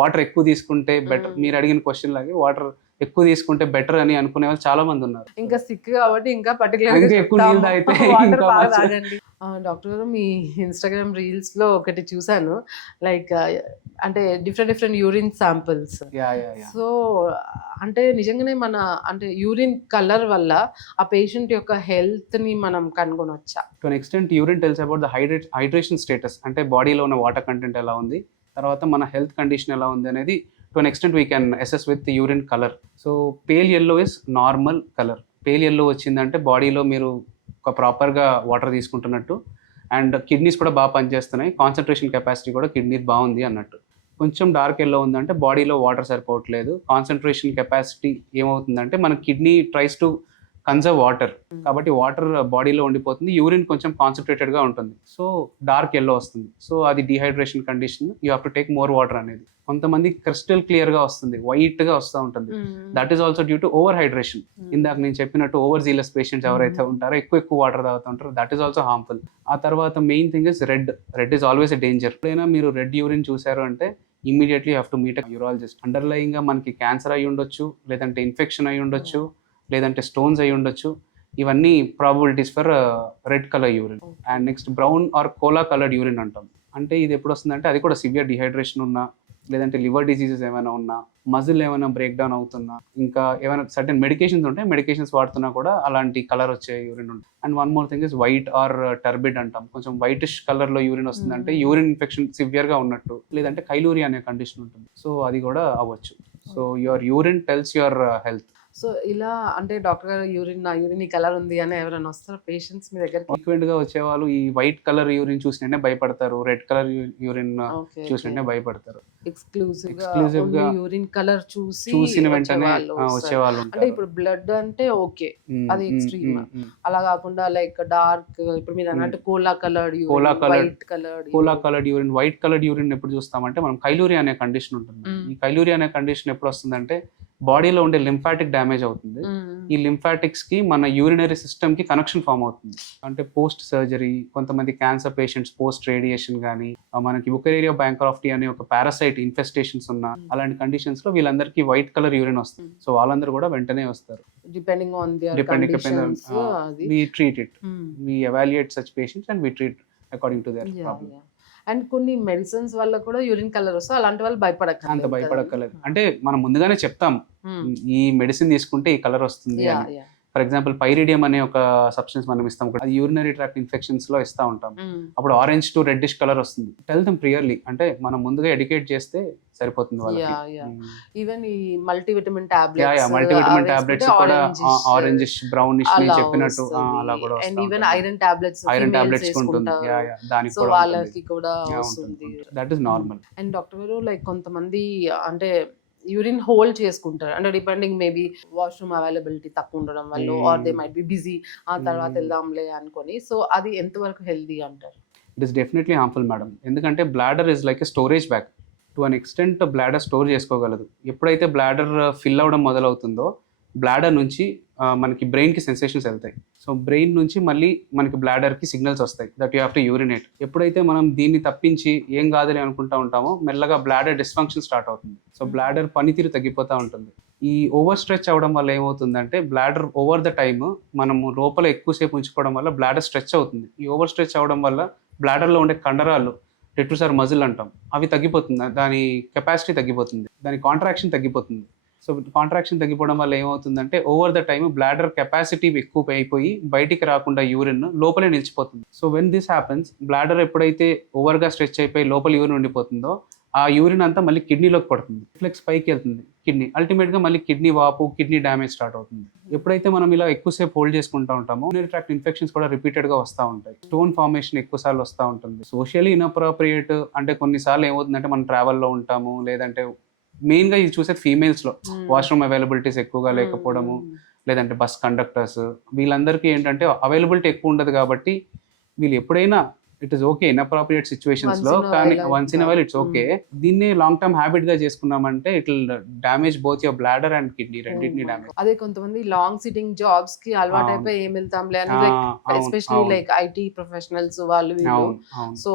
వాటర్ ఎక్కువ తీసుకుంటే బెటర్, మీరు అడిగిన క్వశ్చన్ లాగే వాటర్ ఎక్కువ తీసుకుంటే బెటర్ అని అనుకునే వాళ్ళు చాలా మంది ఉన్నారు. ఇంకా సిక్ కాబట్టి ఇంకా పర్టికులర్ ఎక్కువ నీళ్ళు తాగితే డాక్టర్ గారు మీ ఇన్స్టాగ్రామ్ రీల్స్లో ఒకటి చూశాను, లైక్ అంటే different urine samples. Yeah yeah yeah so అంటే నిజంగానే మన అంటే యూరిన్ కలర్ వల్ల ఆ పేషెంట్ యొక్క హెల్త్ని మనం కనుగొనొచ్చా? To an extent urine tells about the hydration status, అంటే బాడీలో ఉన్న వాటర్ కంటెంట్ ఎలా ఉంది, తర్వాత మన హెల్త్ కండిషన్ ఎలా ఉంది అనేది to an extent we can assess with urine colour. So pale yellow is normal colour. Pale yellow వచ్చిందంటే బాడీలో మీరు ఒక ప్రాపర్గా వాటర్ తీసుకుంటున్నట్టు, అండ్ కిడ్నీస్ కూడా బాగా పనిచేస్తున్నాయి, కాన్సన్ట్రేషన్ కెపాసిటీ కూడా కిడ్నీ బాగుంది అన్నట్టు. కొంచెం డార్క్ ఎల్లో ఉందంటే బాడీలో వాటర్ సరిపోవట్లేదు, కాన్సన్ట్రేషన్ కెపాసిటీ ఏమవుతుందంటే మన kidney tries to conserve water, కాబట్టి వాటర్ బాడీలో ఉండిపోతుంది, యూరిన్ కొంచెం కాన్సన్ట్రేటెడ్గా ఉంటుంది, సో డార్క్ ఎల్లో వస్తుంది. సో అది dehydration condition, you have to take more water అనేది. కొంతమంది క్రిస్టల్ క్లియర్గా వస్తుంది, వైట్గా వస్తూ ఉంటుంది, that is also due to over hydration. ఇందాక నేను చెప్పినట్టు ఓవర్ జీలస్ పేషెంట్స్ ఎవరైతే ఉంటారో ఎక్కువ వాటర్ తాగుతూ ఉంటారో దట్ ఈస్ ఆల్సో హార్మ్ఫుల్. ఆ తర్వాత main thing is red is always a danger. ఎప్పుడైనా మీరు రెడ్ యూరిన్ చూసారు అంటే immediately have to meet a urologist. అండర్లయింగ్గా మనకి క్యాన్సర్ అయి ఉండొచ్చు, లేదంటే ఇన్ఫెక్షన్ అయి ఉండొచ్చు, లేదంటే స్టోన్స్ అయి ఉండొచ్చు. ఇవన్నీ probabilities for red colour urine. And next brown or cola coloured urine అంటాం. అంటే ఇది ఎప్పుడు వస్తుందంటే అది కూడా సివియర్ డిహైడ్రేషన్ ఉన్నా, లేదంటే లివర్ డిసీజెస్ ఏమైనా ఉన్నా, మజిల్ ఏమైనా బ్రేక్ డౌన్ అవుతున్నా, ఇంకా ఏమైనా సర్టెన్ మెడికేషన్స్ ఉంటాయి, మెడికేషన్స్ వాడుతున్నా కూడా అలాంటి కలర్ వచ్చే యూరిన్ ఉంటుంది. And one more thing is white or turbid అంటాం. కొంచెం వైటిష్ కలర్లో యూరిన్ వస్తుందంటే యూరిన్ ఇన్ఫెక్షన్ సివియర్గా ఉన్నట్టు, లేదంటే కైలూరియా అనే కండిషన్ ఉంటుంది, సో అది కూడా అవ్వచ్చు. So your urine tells your health. So ఇలా అంటే డాక్టర్ గారు నా యూరిన్ ఈ కలర్ ఉంది అని ఎవరైనా వస్తారా పేషెంట్స్ మీ దగ్గరికి? ఫ్రీక్వెంట్ గా వచ్చేవాళ్ళు ఈ వైట్ కలర్ యూరిన్ చూసినట్టే భయపడతారు, రెడ్ కలర్ యూరిన్ చూసినట్టే భయపడతారు. ఎక్స్క్లూజివ్ గా యూరిన్ కలర్ చూసిన వెంటనే వచ్చేవాళ్ళు అంటే ఇప్పుడు బ్లడ్ అంటే ఓకే, అది ఎక్స్ట్రీమ్. అలా కాకుండా లైక్ డార్క్, ఇప్పుడు మీరు అన్నట్టు cola coloured urine, white coloured urine ఎప్పుడు చూస్తామంటే మనం కైలూరియా అనే కండిషన్ ఉంటుంది. ఈ కైలూరియా అనే కండిషన్ ఎప్పుడు వస్తుందంటే బాడీలో ఉండే లింఫాటిక్ డ్యామేజ్ అవుతుంది. ఈ లింఫాటిక్స్ కి మన యూరినరీ సిస్టమ్ కి కనెక్షన్ ఫామ్ అవుతుంది. అంటే పోస్ట్ సర్జరీ, కొంతమంది క్యాన్సర్ పేషెంట్స్ పోస్ట్ రేడియేషన్ కానీ, మనకి వుకరేరియా బ్యాంక్రాఫ్టీ అనే ఒక పారాసైట్ ఇన్ఫెస్టేషన్స్ ఉన్న అలాంటి కండిషన్స్ లో వీళ్ళందరికీ వైట్ కలర్ యూరిన్ వస్తుంది. సో వాళ్ళందరూ కూడా వెంటనే వస్తారు. Depending on their conditions we treat it. We evaluate such patients and we treat according to their problem. And కొన్ని మెడిసిన్స్ వల్ల కూడా యూరిన్ కలర్ వస్తే అలాంటి వాళ్ళు అంత భయపడక్కర్లేదు. అంటే మనం ముందుగానే చెప్తాం ఈ మెడిసిన్ తీసుకుంటే ఈ కలర్ వస్తుంది అని. ఫర్ ఎగ్జాంపుల్ పైరిడియం అనే ఒక సబ్స్టెన్స్ మనం ఇస్తాం, అది యూరినరీ ట్రాక్ట్ ఇన్ఫెక్షన్స్ లో ఇస్తా ఉంటాం, అప్పుడు ఆరెంజ్ టు రెడ్డిష్ కలర్ వస్తుంది. టెల్ దెమ్ క్లియర్లీ, అంటే మనం ముందుగా ఎడ్యుకేట్ చేస్తే సరిపోతుంది వాళ్ళకి. ఈవెన్ ఈ మల్టీవిటమిన్ టాబ్లెట్స్ కూడా ఆరెంజిష్ బ్రౌనిష్ నేను చెప్పినట్టు అలా కూడా అండ్ ఈవెన్ ఐరన్ టాబ్లెట్స్ ఉంటుంది, దానికి సో వాళ్ళకి కూడా వస్తుంది. That is normal. And doctor గారు లైక్ కొంతమంది అంటే యూరిన్ హోల్డ్ చేసుకుంటారు, అంటే డిపెండింగ్ మేబీ వాష్రూమ్ అవైలబిలిటీ తక్కువ ఉండడం వల్ల, or they might be busy, ఆ తర్వాత వెళ్దాంలే అనుకొని. సో అది ఎంతవరకు హెల్దీ అంటారు? It is definitely harmful madam. ఎందుకంటే bladder is like a storage bag. To an extent bladder store చేసుకోగలదు. ఎప్పుడైతే బ్లాడర్ ఫిల్ అవ్వడం మొదలవుతుందో బ్లాడర్ నుంచి మనకి బ్రెయిన్కి సెన్సేషన్స్ వెళ్తాయి. సో బ్రెయిన్ నుంచి మళ్ళీ మనకి బ్లాడర్కి సిగ్నల్స్ వస్తాయి that you have to urinate. ఎప్పుడైతే మనం దీన్ని తప్పించి ఏం కాదని అనుకుంటా ఉంటామో మెల్లగా బ్లాడర్ డిస్ఫంక్షన్ స్టార్ట్ అవుతుంది. సో బ్లాడర్ పనితీరు తగ్గిపోతూ ఉంటుంది. ఈ ఓవర్ స్ట్రెచ్ అవ్వడం వల్ల ఏమవుతుందంటే బ్లాడర్ ఓవర్ ద టైమ్ మనము లోపల ఎక్కువసేపు ఉంచుకోవడం వల్ల బ్లాడర్ స్ట్రెచ్ అవుతుంది. ఈ ఓవర్ స్ట్రెచ్ అవ్వడం వల్ల బ్లాడర్లో ఉండే కండరాలు, రెట్రోసార్ మజిల్ అంటాం, అవి తగ్గిపోతుంది, దాని కెపాసిటీ తగ్గిపోతుంది, దాని కాంట్రాక్షన్ తగ్గిపోతుంది. సో కాంట్రాక్షన్ తగ్గిపోవడం వల్ల ఏమవుతుందంటే over the time bladder capacity ఎక్కువ అయిపోయి బయటికి రాకుండా యూరిన్ లోపలే నిలిచిపోతుంది. So when this happens, bladder ఎప్పుడైతే ఓవర్గా స్ట్రెచ్ అయిపోయి లోపల యూరిన్ ఉండిపోతుందో ఆ యూరిన్ అంతా మళ్ళీ కిడ్నీలోకి పడుతుంది, రిఫ్లెక్స్ పైకి వెళ్తుంది కిడ్నీ, అల్టిమేట్గా మళ్ళీ కిడ్నీ వాపు, కిడ్నీ డ్యామేజ్ స్టార్ట్ అవుతుంది. ఎప్పుడైతే మనం ఇలా ఎక్కువసేపు హోల్డ్ చేసుకుంటూ ఉంటామో యూరినరీ ట్రాక్ట్ ఇన్ఫెక్షన్స్ కూడా రిపీటెడ్గా వస్తూ ఉంటాయి. స్టోన్ ఫార్మేషన్ ఎక్కువసార్లు వస్తూ ఉంటుంది. సోషియలీ ఇన్అప్రోప్రియేట్ అంటే కొన్నిసార్లు ఏమవుతుందంటే మనం ట్రావెల్లో ఉంటాము, లేదంటే మెయిన్గా ఇది చూసే ఫీమేల్స్లో వాష్రూమ్ అవైలబిలిటీస్ ఎక్కువగా లేకపోవడము, లేదంటే బస్ కండక్టర్స్, వీళ్ళందరికీ ఏంటంటే అవైలబిలిటీ ఎక్కువ ఉండదు కాబట్టి వీళ్ళు ఎప్పుడైనా it is okay inappropriate situations లో, కానీ once in while it's okay. దీన్ని లాంగ్ టర్మ్ హ్యాబిట్ గా చేసుకున్నామంటే it will damage both your bladder and kidney, రెండింటిని డామేజ్. అదే కొంతమంది లాంగ్ సిట్టింగ్ జాబ్స్ కి అలవాటు అయిపోయి ఏం వెళ్తాంలే అని, ఎస్పెషల్లీ లైక్ ఐటీ ప్రొఫెషనల్స్ వాళ్ళు, so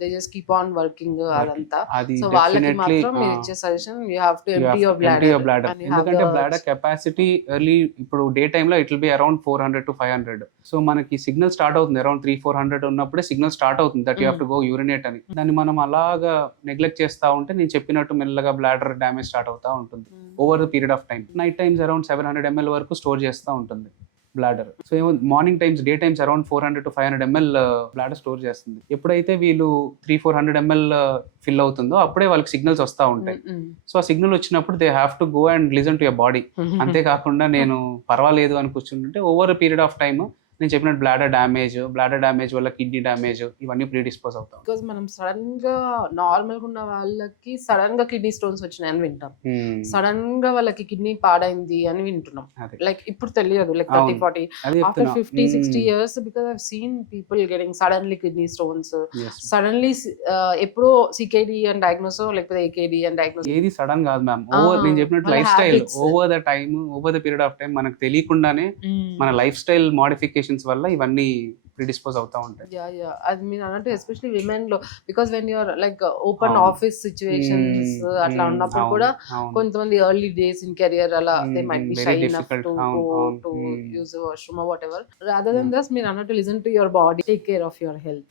they just keep on working అదంతా. సో వాళ్ళకి మాత్రం మీరు ఇచ్చే suggestion you have to empty your bladder. ఎందుకంటే బ్లాడర్ కెపాసిటీ ఎర్లీ ఇప్పుడు డే టైమ్ లో it will be around 400 to 500. So మనకి సిగ్నల్ స్టార్ట్ అవుతుంది అరౌండ్ 300-400 ఉన్నప్పుడే సిగ్నల్ స్టార్ట్ అవుతుంది that you have to go urinate అని. దాన్ని మనం అలాగా నెగ్లెక్ట్ చేస్తూ ఉంటే నేను చెప్పినట్టు మెల్లగా బ్లాడర్ డ్యామేజ్ స్టార్ట్ అవుతూ ఉంటుంది over the period of time. Night times around 700 ml వరకు స్టోర్ చేస్తూ ఉంటుంది బ్లాడర్. సో ఏమో morning times day times around 400-500 ml bladder store చేస్తుంది. ఎప్పుడైతే వీళ్ళు 300-400 ml ఫిల్ అవుతుందో అప్పుడే వాళ్ళకి సిగ్నల్స్ వస్తూ ఉంటాయి. సో ఆ సిగ్నల్ వచ్చినప్పుడు they have to go and listen to your body. అంతేకాకుండా నేను పర్వాలేదు అని కూర్చుంటుంటే ఓవర్ పీరియడ్ ఆఫ్ టైమ్ నేను చెప్పినట్టు బ్లాడర్ డ్యామేజ్ వల్ల కిడ్నీ డ్యామేజ్ ఇవన్నీ ప్రీడిస్పోజ్ అవుతాం. బికాజ్ మనం సడన్ గా నార్మల్ గా ఉన్న వాళ్ళకి సడన్ గా కిడ్నీ స్టోన్స్ వచ్చినాయని వింటాం, సడన్ గా వాళ్ళకి కిడ్నీ పాడైంది అని వింటున్నాం. లైక్ ఇప్పుడు తెలియదు, like 30-40 after 50-60 years, because I seen people getting suddenly kidney stones. Suddenly ఎప్పుడో సికేడి అని డయాగ్నోస్ లేకపోతే ఏకేడి అని డయాగ్నోస్. ఏది సడన్ కాదు మ్యామ్. నేను చెప్పినట్టు life style over the period of time మనకు తెలియకుండానే మన లైఫ్ స్టైల్ మోడిఫికేషన్స్ వల్ల ఇవన్నీ ప్రిడిస్పోజ్ అవుతా ఉంటాయి. అది మీరు అన్నట్టు ఎస్పెషల్లీ విమెన్ లో, because when you're like open office situations అట్లా ఉన్నప్పుడు కూడా కొంతమంది ఎర్లీ డేస్ ఇన్ కెరియర్ అలా they might be shy enough to go to use washroom whatever. Rather than thus మీరు అన్నట్టు listen to your body, take care of your health.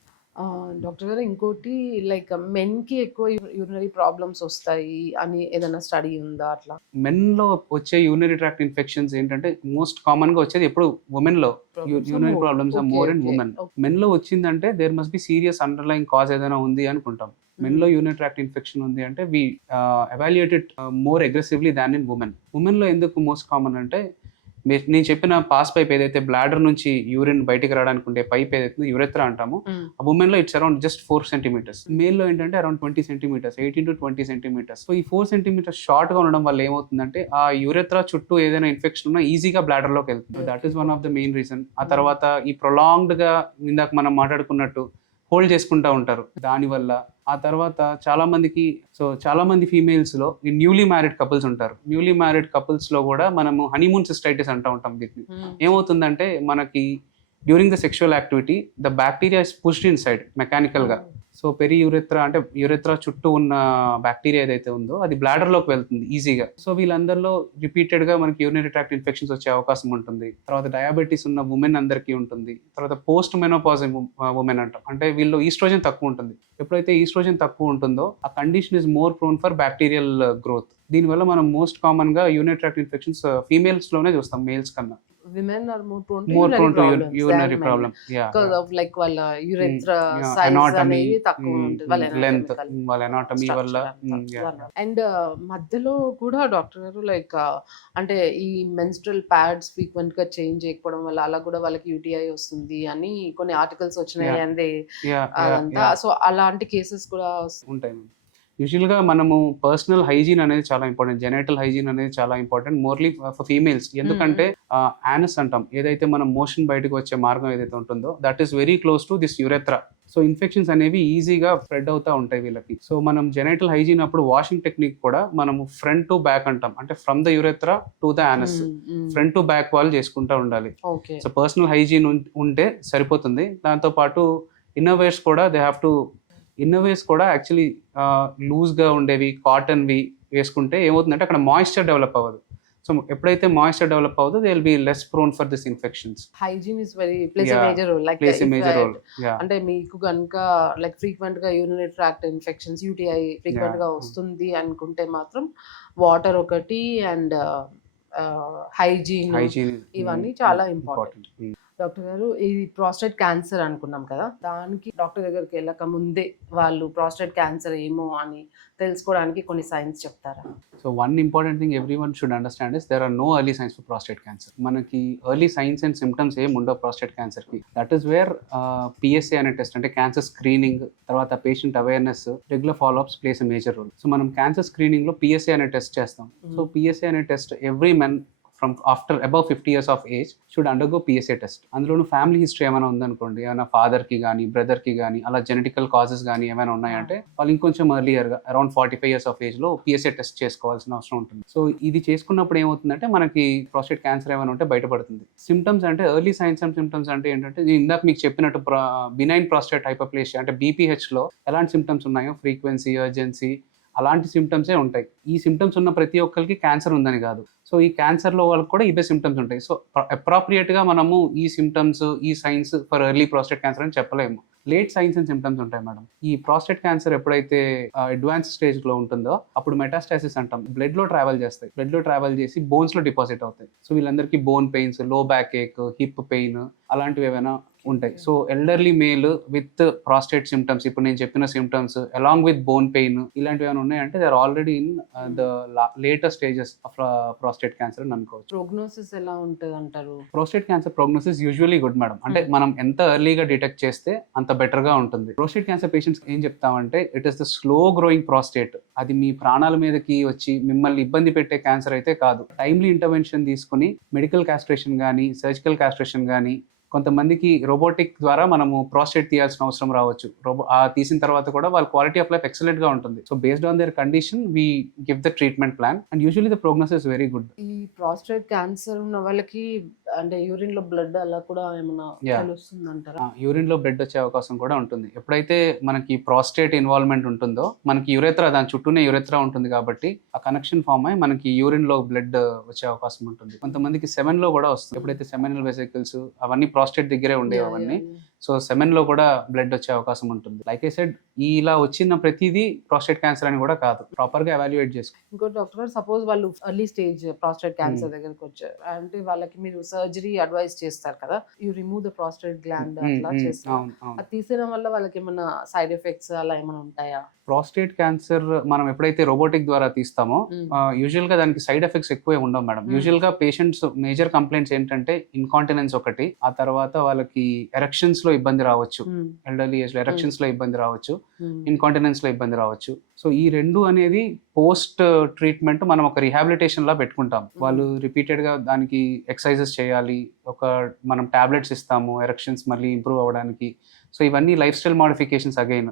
Doctor గారు, ఇంకోటి like men కి ఎక్కువ urinary problems వస్తాయి అని ఏదైనా స్టడీ ఉందా? అట్లా మెన్ లో వచ్చే యూరినరీ ట్రాక్ట్ ఇన్ఫెక్షన్స్ ఏంటంటే మోస్ట్ కామన్ గా వచ్చేది ఎప్పుడు ఉమెన్ లో. Urinary problems are more in women. Men లో వచ్చిందంటే there must be serious underline cause ఏదైనా ఉంది అనుకుంటాం. మెన్ లో యూరినరీ ట్రాక్ట్ ఇన్ఫెక్షన్ ఉంది అంటే we evaluated more aggressively than in women. Women లో ఎందుకు మోస్ట్ కామన్ అంటే నేను చెప్పిన పాస్ పైప్ ఏదైతే బ్లాడర్ నుంచి యూరిన్ బయటికి రావడానికి ఉండే పైప్ ఏదైతే యురెత్రా అంటామో, ఆ ఉమెన్ లో it's around just 4 centimeters. Male లో ఏంటంటే అరౌండ్ 20 centimeters, 18-20 centimeters. సో ఈ 4 centimeters షార్ట్ గా ఉండడం వల్ల ఏమవుతుందంటే ఆ యురెత్రా చుట్టూ ఏదైనా ఇన్ఫెక్షన్ ఉన్నా ఈజీగా బ్లాడర్ లోకి వెళ్తుంది. That is one of the main reason. ఆ తర్వాత ఈ ప్రొలాంగ్డ్ గా ఇందాక మనం మాట్లాడుకున్నట్టు హోల్డ్ చేసుకుంటూ ఉంటారు దానివల్ల. ఆ తర్వాత చాలా మంది ఫీమేల్స్ లో ఈ న్యూలీ మ్యారీడ్ కపుల్స్ ఉంటారు. న్యూలీ మ్యారీడ్ కపుల్స్ లో కూడా మనము హనీమూన్ సిస్టైటిస్ అంటూ ఉంటాం. దీన్ని ఏమవుతుందంటే మనకి during the sexual activity the bacteria is pushed in side mechanical గా. సో పెరి యూరెత్రా అంటే యూరెత్రా చుట్టూ ఉన్న బ్యాక్టీరియా ఏదైతే ఉందో అది బ్లాడర్ లోకి వెళ్తుంది ఈజీగా. సో వీళ్ళందరిలో రిపీటెడ్ గా మనకి యూరినరీ ట్రాక్ట్ ఇన్ఫెక్షన్స్ వచ్చే అవకాశం ఉంటుంది. తర్వాత డయాబెటీస్ ఉన్న ఉమెన్ అందరికీ ఉంటుంది. తర్వాత పోస్ట్ మెనోపాజ్ ఉమెన్ అంటాం, అంటే వీళ్ళు ఈస్ట్రోజన్ తక్కువ ఉంటుంది. ఎప్పుడైతే ఈస్ట్రోజన్ తక్కువ ఉంటుందో ఆ condition is more prone for bacterial growth. దీనివల్ల మనం మోస్ట్ కామన్ గా యూరినరీ ట్రాక్ట్ ఇన్ఫెక్షన్స్ ఫీమేల్స్ లోనే చూస్తాం, మేల్స్ కన్నా. Women are more prone to urinary problem. Because of like వాళ్ళ urethra size అనేది తక్కువ ఉంటుంది, వాళ్ళ anatomy వల్ల. అండ్ మధ్యలో కూడా డాక్టర్ గారు లైక్ అంటే ఈ మెన్స్ట్రల్ ప్యాడ్స్ ఫ్రీక్వెంట్ గా చేంజ్ చేయకపోవడం వల్ల అలా కూడా వాళ్ళకి యూటీఐ వస్తుంది అని కొన్ని ఆర్టికల్స్ వచ్చినాయి అండి అదంతా. సో అలాంటి కేసెస్ కూడా ఉంటాయి. యూజువల్గా మనము పర్సనల్ హైజీన్ అనేది చాలా ఇంపార్టెంట్, జెనైటల్ హైజీన్ అనేది చాలా ఇంపార్టెంట్ మోర్లీ ఫర్ ఫీమేల్స్. ఎందుకంటే యానస్ అంటాం, ఏదైతే మనం మోషన్ బయటకు వచ్చే మార్గం ఏదైతే ఉంటుందో that is very close to this urethra. So infections అనేవి ఈజీగా స్ప్రెడ్ అవుతూ ఉంటాయి వీళ్ళకి. సో మనం జెనైటల్ హైజీన్ అప్పుడు వాషింగ్ టెక్నిక్ కూడా మనము ఫ్రంట్ టు బ్యాక్ అంటాం, అంటే from the urethra to the anus front to back wall చేసుకుంటూ ఉండాలి. సో పర్సనల్ హైజీన్ ఉంటే సరిపోతుంది. దాంతోపాటు ఇన్నోవేర్స్ కూడా దే హ్యావ్ టు ఇన్నోవేర్స్ కూడా యాక్చువల్లీ లూజ్గా ఉండేవి కాటన్వి వేసుకుంటే ఏమవుతుందంటే అక్కడ మాయిశ్చర్ డెవలప్ అవ్వదు. సో ఎప్పుడైతే మాయిశ్చర్ డెవలప్ అవ్వదో they will be less prone for this infections. Hygiene is very plays a major role. Like అంటే మీకు గనుక లైక్ ఫ్రీక్వెంట్ గా urinary tract infections UTI frequent గా వస్తుంది అనుకుంటే మాత్రం వాటర్ ఒకటి అండ్ హైజీన్ ఇవన్నీ చాలా ఇంపార్టెంట్. డాక్టర్ గారు, ఇది ప్రాస్టేట్ క్యాన్సర్ అనుకున్నాం కదా, దానికి డాక్టర్ దగ్గరికి వెళ్ళక ముందే వాళ్ళు ప్రాస్టేట్ క్యాన్సర్ ఏమో అని తెలుసుకోవడానికి కొన్ని సైన్స్ చెప్తారా? So one important thing everyone should understand is there are no early signs for prostate cancer. మనకి ఎర్లీ సైన్స్ అండ్ సిమ్టమ్స్ ఏం ఉండవు ప్రాస్టేట్ క్యాన్సర్కి. దట్ ఈస్ వేర్ పిఎస్ఏ అనే టెస్ట్, అంటే క్యాన్సర్ స్క్రీనింగ్, తర్వాత patient awareness, regular followups plays a major role. So మనం cancer స్క్రీనింగ్లో PSA అనే టెస్ట్ చేస్తాం. సో పిఎస్ఏ అనే test every men from after above 50 years of age should undergo PSA test. అందులోనూ family history ఏమైనా ఉందనుకోండి, ఏమైనా ఫాదర్కి కానీ బ్రదర్కి కానీ అలా జెనెటికల్ కాజెస్ కానీ ఏమైనా ఉన్నాయంటే వాళ్ళు ఇంకొంచెం ఎర్లియర్గా అరౌండ్ 45 years of ఏజ్లో PSA టెస్ట్ చేసుకోవాల్సిన అవసరం ఉంటుంది. సో ఇది చేసుకున్నప్పుడు ఏమవుతుందంటే మనకి ప్రాస్టేట్ క్యాన్సర్ ఏమైనా ఉంటే బయటపడుతుంది. సిమ్టమ్స్ అంటే ఎర్లీ సైన్స్ అండ్ సిమ్టమ్స్ అంటే ఏంటంటే ఇందాక మీకు చెప్పినట్టు బినైన్ ప్రాస్టేట్ హైపర్ప్లేషియా అంటే BPH లో ఎలాంటి సిమ్టమ్స్ ఉన్నాయో, ఫ్రీక్వెన్సీ, అర్జెన్సీ, అలాంటి సిమ్టమ్సే ఉంటాయి. ఈ సిమ్టమ్స్ ఉన్న ప్రతి ఒక్కరికి క్యాన్సర్ ఉందని కాదు. సో ఈ క్యాన్సర్లో వాళ్ళకి కూడా ఇవే సిమ్టమ్స్ ఉంటాయి. సో అప్రాప్రియేట్గా మనము ఈ సిమ్టమ్స్, ఈ science for early prostate cancer అని చెప్పలేము. లేట్ సైన్స్ అండ్ సిమ్టమ్స్ ఉంటాయి మేడం. ఈ ప్రాస్టేట్ క్యాన్సర్ ఎప్పుడైతే అడ్వాన్స్ స్టేజ్లో ఉంటుందో అప్పుడు మెటాస్టాసిస్ అంటాం. బ్లడ్లో ట్రావెల్ చేస్తాయి. బ్లడ్లో ట్రావెల్ చేసి బోన్స్లో డిపాజిట్ అవుతాయి. సో వీళ్ళందరికీ bone pains, low back ache, hip pain అలాంటివి ఏమైనా ఉంటాయి. So elderly male with prostate symptoms, ఇప్పుడు నేను చెప్పిన symptoms along with bone pain ఇలాంటివి ఏమైనా ఉన్నాయంటే they are already in the later stages of prostate cancer అని అనుకోవచ్చు. ప్రోగ్నోసిస్ ఎలా ఉంటుంది అంటారు? Prostate cancer prognosis usually good madam. అంటే మనం ఎంత ఎర్లీగా డిటెక్ట్ చేస్తే అంత బెటర్ గా ఉంటుంది. ప్రోస్టేట్ క్యాన్సర్ పేషెంట్స్ ఏం చెప్తామంటే it is the slow growing prostate. అది మీ ప్రాణాల మీదకి వచ్చి మిమ్మల్ని ఇబ్బంది పెట్టే క్యాన్సర్ అయితే కాదు. టైమ్లీ ఇంటర్వెన్షన్ తీసుకుని మెడికల్ కాస్ట్రేషన్ కానీ, సర్జికల్ కాస్ట్రేషన్ కానీ, కొంతమందికి రోబోటిక్ ద్వారా మనము ప్రాస్టేట్ తీయాల్సిన అవసరం రావచ్చు. తీసిన తర్వాత కూడా వాళ్ళ క్వాలిటీ ఆఫ్ లైఫ్ ఎక్సలెంట్ గా ఉంటుంది. So based on their condition we give the treatment plan and usually the prognosis very good. ఈ ప్రాస్టేట్ క్యాన్సర్ ఉన్న వాళ్ళకి అంటే యూరిన్ లో బ్లడ్ అలా కూడా ఏమైనా తెలుస్తుంది అంటారా? యూరిన్ లో బ్లడ్ వచ్చే అవకాశం కూడా ఉంటుంది. ఎప్పుడైతే మనకి ప్రాస్టేట్ ఇన్వాల్వ్మెంట్ ఉంటుందో మనకి యురేత్రా, దాని చుట్టూనే యురేత్రా ఉంటుంది కాబట్టి ఆ కనెక్షన్ ఫామ్ అయ్యి మనకి యూరిన్ లో బ్లడ్ వచ్చే అవకాశం ఉంటుంది. కొంతమందికి సెమెన్ లో కూడా వస్తుంది. ఎప్పుడైతే సెమెనల్ వెసికల్స్ అవన్నీ ప్రాస్టేట్ దగ్గరే ఉండేవి అవన్నీ. సో సెమెన్ లో కూడా బ్లడ్ వచ్చే అవకాశం ఉంటుంది. లైక్ ఐ సెడ్, ఇలా వచ్చిన ప్రతిదీ ప్రాస్టేట్ క్యాన్సర్ అని కూడా కాదు. ప్రాపర్ గా ఎవాల్యుయేట్ చేసుకో. ఇంకో డాక్టర్ గారు, సపోజ్ వాళ్ళు ఎర్లీ స్టేజ్ ప్రాస్టేట్ క్యాన్సర్ దగ్గరికి వచ్చారు అంటే వాళ్ళకి మీరు సర్జరీ అడ్వైస్ చేస్తారు కదా, you remove the prostate gland అట్లా చేస్తారు. అది తీసేయడం వల్ల వాళ్ళకి ఏమైనా సైడ్ ఎఫెక్ట్స్ అలా ఏమైనా ఉంటాయా? ప్రాస్టేట్ క్యాన్సర్ మనం ఎప్పుడైతే రోబోటిక్ ద్వారా తీస్తామో యూజువల్ గా దానికి సైడ్ ఎఫెక్ట్స్ ఎక్కువే ఉండవు మేడం. యూజువల్ గా పేషెంట్స్ మేజర్ కంప్లైంట్స్ ఏంటంటే ఇన్కాంటినెన్స్ ఒకటి, ఆ తర్వాత వాళ్ళకి ఎరెక్షన్స్ లో ఇబ్బంది రావచ్చు, ఎల్డర్లీ ఏజ్ లో ఎరెక్షన్స్ లో ఇబ్బంది రావచ్చు, ఇన్కాంటినెన్స్ లో ఇబ్బంది రావచ్చు. సో ఈ రెండు అనేది పోస్ట్ ట్రీట్మెంట్ మనం ఒక రిహాబిలిటేషన్ లా పెట్టుకుంటాం. వాళ్ళు రిపీటెడ్ గా దానికి ఎక్సర్సైజెస్ చేయాలి, మనం టాబ్లెట్స్ ఇస్తాము ఎరెక్షన్స్ మళ్ళీ ఇంప్రూవ్ అవ్వడానికి. సో ఇవన్నీ life style modifications, again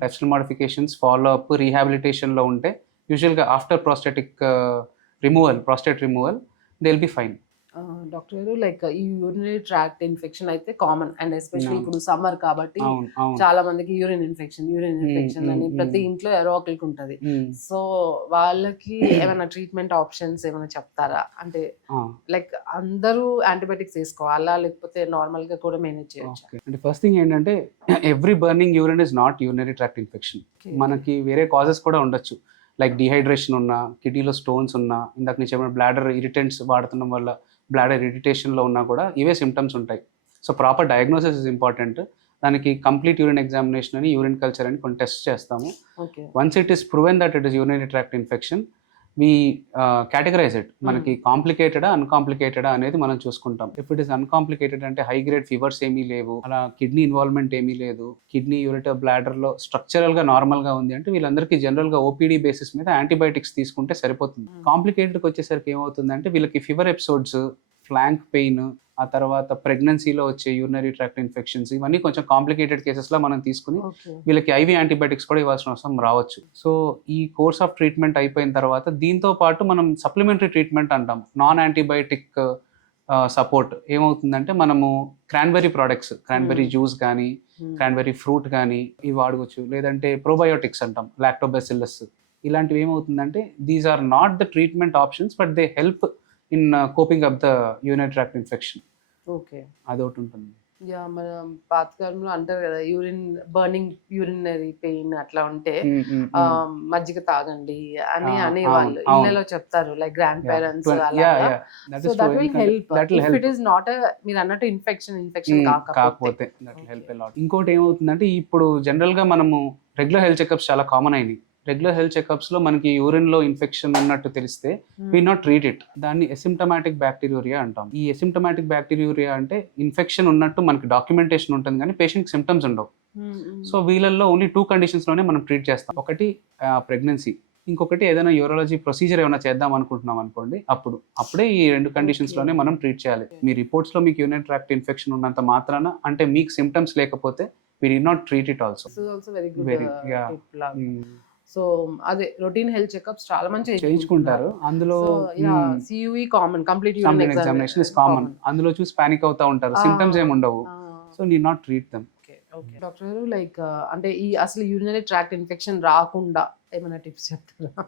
life style modifications, follow up, rehabilitation లో ఉంటే యూజువల్ గా after prostate removal they will be fine. Doctor గారు, లైక్ ఈ యూరినరీ ట్రాక్ట్ ఇన్ఫెక్షన్ అయితే కామన్ అండ్ ఎస్పెషల్లీ ఇప్పుడు సమ్మర్ కాబట్టి చాలా మందికి యూరిన్ ఇన్ఫెక్షన్ అని ప్రతి ఇంట్లో ఎవరో ఒకరికి ఉంటది. సో వాళ్ళకి ఏమైనా ట్రీట్మెంట్ ఆప్షన్స్ ఏమైనా చెప్తారా? అంటే లైక్ అందరూ యాంటీబయాటిక్స్ వేసుకోవాలా లేకపోతే నార్మల్ గా కూడా మేనేజ్ చేయొచ్చు? అంటే ఫస్ట్ థింగ్ ఏంటంటే every burning urine is not urinary tract infection. మనకి వేరే కాజెస్ కూడా ఉండొచ్చు, లైక్ డిహైడ్రేషన్ ఉన్నా, కిడ్నీలో స్టోన్స్ ఉన్నా, ఇందాక నుంచి ఏమైనా బ్లాడర్ ఇరిటెంట్స్ వాడుతున్న వల్ల బ్లాడర్ ఇరిటేషన్లో ఉన్నా కూడా ఇవే సిమ్టమ్స్ ఉంటాయి. So proper diagnosis is important. దానికి కంప్లీట్ యూరిన్ ఎగ్జామినేషన్ అని, యూరిన్ కల్చర్ అని కొన్ని టెస్ట్ చేస్తాము. Once it is proven that it is urinary tract infection, we categorise it. మనకి కాంప్లికేటెడా అన్కాంప్లికేటెడా అనేది మనం చూసుకుంటాం. ఇఫ్ ఇట్ ఈస్ అన్కాంప్లికేటెడ్ అంటే హై గ్రేడ్ ఫీవర్స్ ఏమీ లేవు, అలా కిడ్నీ ఇన్వాల్వ్మెంట్ ఏమీ లేదు, కిడ్నీ యూరిటర్ బ్లాడర్ లో స్ట్రక్చరల్ గా నార్మల్ గా ఉంది అంటే వీళ్ళందరికీ జనరల్ గా ఓపీడీ బేసిస్ మీద యాంటీబయాటిక్స్ తీసుకుంటే సరిపోతుంది. కాంప్లికేటెడ్కి వచ్చేసరికి ఏమవుతుందంటే వీళ్ళకి ఫీవర్ ఎపిసోడ్స్, ఫ్లాంక్ పెయిన్, ఆ తర్వాత ప్రెగ్నెన్సీలో వచ్చే యూరినరీ ట్రాక్ట్ ఇన్ఫెక్షన్స్, ఇవన్నీ కొంచెం కాంప్లికేటెడ్ కేసెస్లో మనం తీసుకుని వీళ్ళకి ఐవీ యాంటీబయాటిక్స్ కూడా ఇవ్వాల్సిన అవసరం రావచ్చు. సో ఈ కోర్స్ ఆఫ్ ట్రీట్మెంట్ అయిపోయిన తర్వాత దీంతో పాటు మనం సప్లిమెంటరీ ట్రీట్మెంట్ అంటాం, నాన్ యాంటీబయాటిక్ సపోర్ట్. ఏమవుతుందంటే మనము క్రాన్బెర్రీ ప్రోడక్ట్స్, క్రాన్బెర్రీ జ్యూస్ కానీ, క్రాన్బెర్రీ ఫ్రూట్ కానీ ఇవి వాడవచ్చు. లేదంటే ప్రోబయోటిక్స్ అంటాం, లాక్టోబాసిల్లస్. ఇలాంటివి ఏమవుతుందంటే these are not the treatment options but they help in coping up the urinary tract infection. Okay, అదొకటి ఉంటుంది. యా, మన పాతకాలంలో అంటారు కదా, యూరినరీ పెయిన్ అట్లా ఉంటే మజ్జిగ తాగండి అని వాళ్ళు ఇళ్ళలో చెప్తారు, like grand parents. So that will help if it is not మీరు అన్నట్టు ఇన్ఫెక్షన్ కాకపోతే. ఇంకోటి ఏమవుతుందంటే ఇప్పుడు జనరల్ గా మనము రెగ్యులర్ హెల్త్ చెకప్స్ చాలా కామన్ అయినాయి. రెగ్యులర్ హెల్త్ చెకప్స్ లో మనకి యూరిన్ లో ఇన్ఫెక్షన్ ఉన్నట్టు తెలిస్తే వీ నాట్ ట్రీట్ ఇట్. దాన్ని ఎసిమ్టమాటిక్ బ్యాక్టీరియా అంటాం. ఈ ఎసిమ్టమాటిక్ బ్యాక్టీరియా అంటే ఇన్ఫెక్షన్ ఉన్నట్టు మనకి డాక్యుమెంటేషన్ ఉంటుంది కానీ పేషెంట్ సిమ్టమ్స్ ఉండవు. సో వీళ్ళల్లో ఓన్లీ 2 కండిషన్స్ లోనే మనం ట్రీట్ చేస్తాం. ఒకటి ప్రెగ్నెన్సీ, ఇంకొకటి ఏదైనా యూరాలజీ ప్రొసీజర్ ఏమైనా చేద్దాం అనుకుంటున్నాం అనుకోండి, అప్పుడే ఈ 2 కండిషన్స్ లోనే మనం ట్రీట్ చేయాలి. మీ రిపోర్ట్స్ లో మీకు యూరినరీ ట్రాక్ట్ ఇన్ఫెక్షన్ ఉన్నంత మాత్రాన అంటే మీకు సిమ్టమ్స్ లేకపోతే we did not treat it also. This is also very good tip. So అదే రొటీన్ హెల్త్ చెకప్స్ చాలా మంచి చేయించుకుంటారు. అందులో CUE common, complete examination is common. అందులో చూసి పానిక్ అవుతా ఉంటారు, సిమ్టమ్స్ ఏమి ఉండవు. So need not treat them. Okay doctor గారు లైక్ అంటే ఈ అసలు యూరినరీ ట్రాక్ట్ ఇన్ఫెక్షన్ రాకుండా ఏమైనా టిప్స్ చెప్తారా?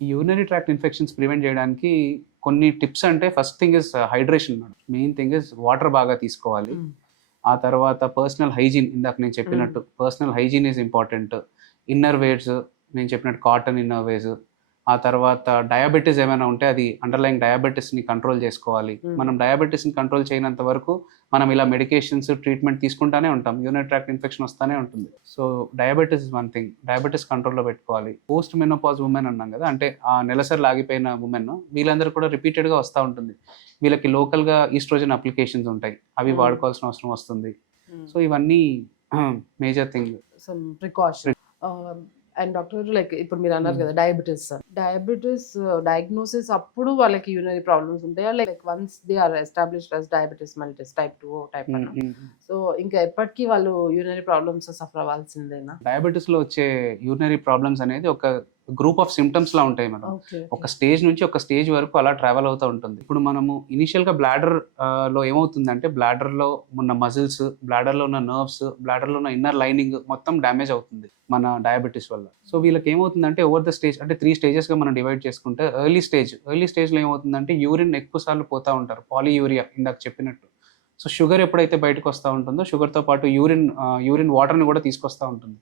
ఈ యూరినరీ ట్రాక్ట్ ఇన్ఫెక్షన్స్ ప్రివెంట్ చేయడానికి కొన్ని టిప్స్ అంటే first thing is hydration. Main thing is water బాగా తీసుకోవాలి. ఆ తర్వాత పర్సనల్ హైజీన్, ఇందాక నేను చెప్పినట్టు personal hygiene is important. Inner wears నేను చెప్పినట్టు కాటన్ ఇన్నర్ వేర్స్. ఆ తర్వాత డయాబెటీస్ ఏమైనా ఉంటే అది అండర్లైన్ డయాబెటీస్ని కంట్రోల్ చేసుకోవాలి. మనం డయాబెటీస్ని కంట్రోల్ చేయనంత వరకు మనం ఇలా మెడికేషన్స్ ట్రీట్మెంట్ తీసుకుంటానే ఉంటాం, యూరినరీ ట్రాక్ట్ ఇన్ఫెక్షన్ వస్తూనే ఉంటుంది. So diabetes is one thing, diabetes కంట్రోల్లో పెట్టుకోవాలి. పోస్ట్ మెనోపాజ్ ఉమెన్ అన్నాం కదా, అంటే ఆ నెలసరి లాగిపోయిన ఉమెన్, వీళ్ళందరూ కూడా రిపీటెడ్గా వస్తూ ఉంటుంది. వీళ్ళకి లోకల్గా ఈస్ట్రోజన్ అప్లికేషన్స్ ఉంటాయి, అవి వాడుకోవాల్సిన అవసరం వస్తుంది. సో ఇవన్నీ major thing. Some precaution. And doctor like ఇప్పుడు మీరు అన్నారు కదా డయాబెటీస్ డయాగ్నోసిస్ అప్పుడు వాళ్ళకి యూరినరీ ప్రాబ్లమ్స్ ఉంటాయా, like once they are established as diabetes mellitus type 2 type 1, so ఇంకా ఎప్పటికీ వాళ్ళు యూరినరీ ప్రాబ్లమ్స్ సఫర్ అవ్వాల్సిందేనా? డయాబెటీస్లో వచ్చే యూరినరీ ప్రాబ్లమ్స్ అనేది ఒక గ్రూప్ ఆఫ్ సిమ్టమ్స్ లా ఉంటాయి మేడం. ఒక స్టేజ్ నుంచి ఒక స్టేజ్ వరకు అలా ట్రావెల్ అవుతూ ఉంటుంది. ఇప్పుడు మనము ఇనిషియల్గా బ్లాడర్ లో ఏమవుతుందంటే, బ్లాడర్లో ఉన్న మజిల్స్, బ్లాడర్లో ఉన్న నర్వ్స్, బ్లాడర్లో ఉన్న ఇన్నర్ లైనింగ్ మొత్తం డ్యామేజ్ అవుతుంది మన డయాబెటీస్ వల్ల. సో వీళ్ళకి ఏమవుతుందంటే ఓవర్ ద స్టేజ్, అంటే 3 స్టేజెస్గా మనం డివైడ్ చేసుకుంటే, ఎర్లీ స్టేజ్లో ఏమవుతుందంటే యూరిన్ ఎక్కువ సార్లు పోతూ ఉంటారు, పాలీయూరియా ఇందాక చెప్పినట్టు. సో షుగర్ ఎప్పుడైతే బయటకు వస్తూ ఉంటుందో, షుగర్తో పాటు యూరిన్ వాటర్ని కూడా తీసుకొస్తూ ఉంటుంది.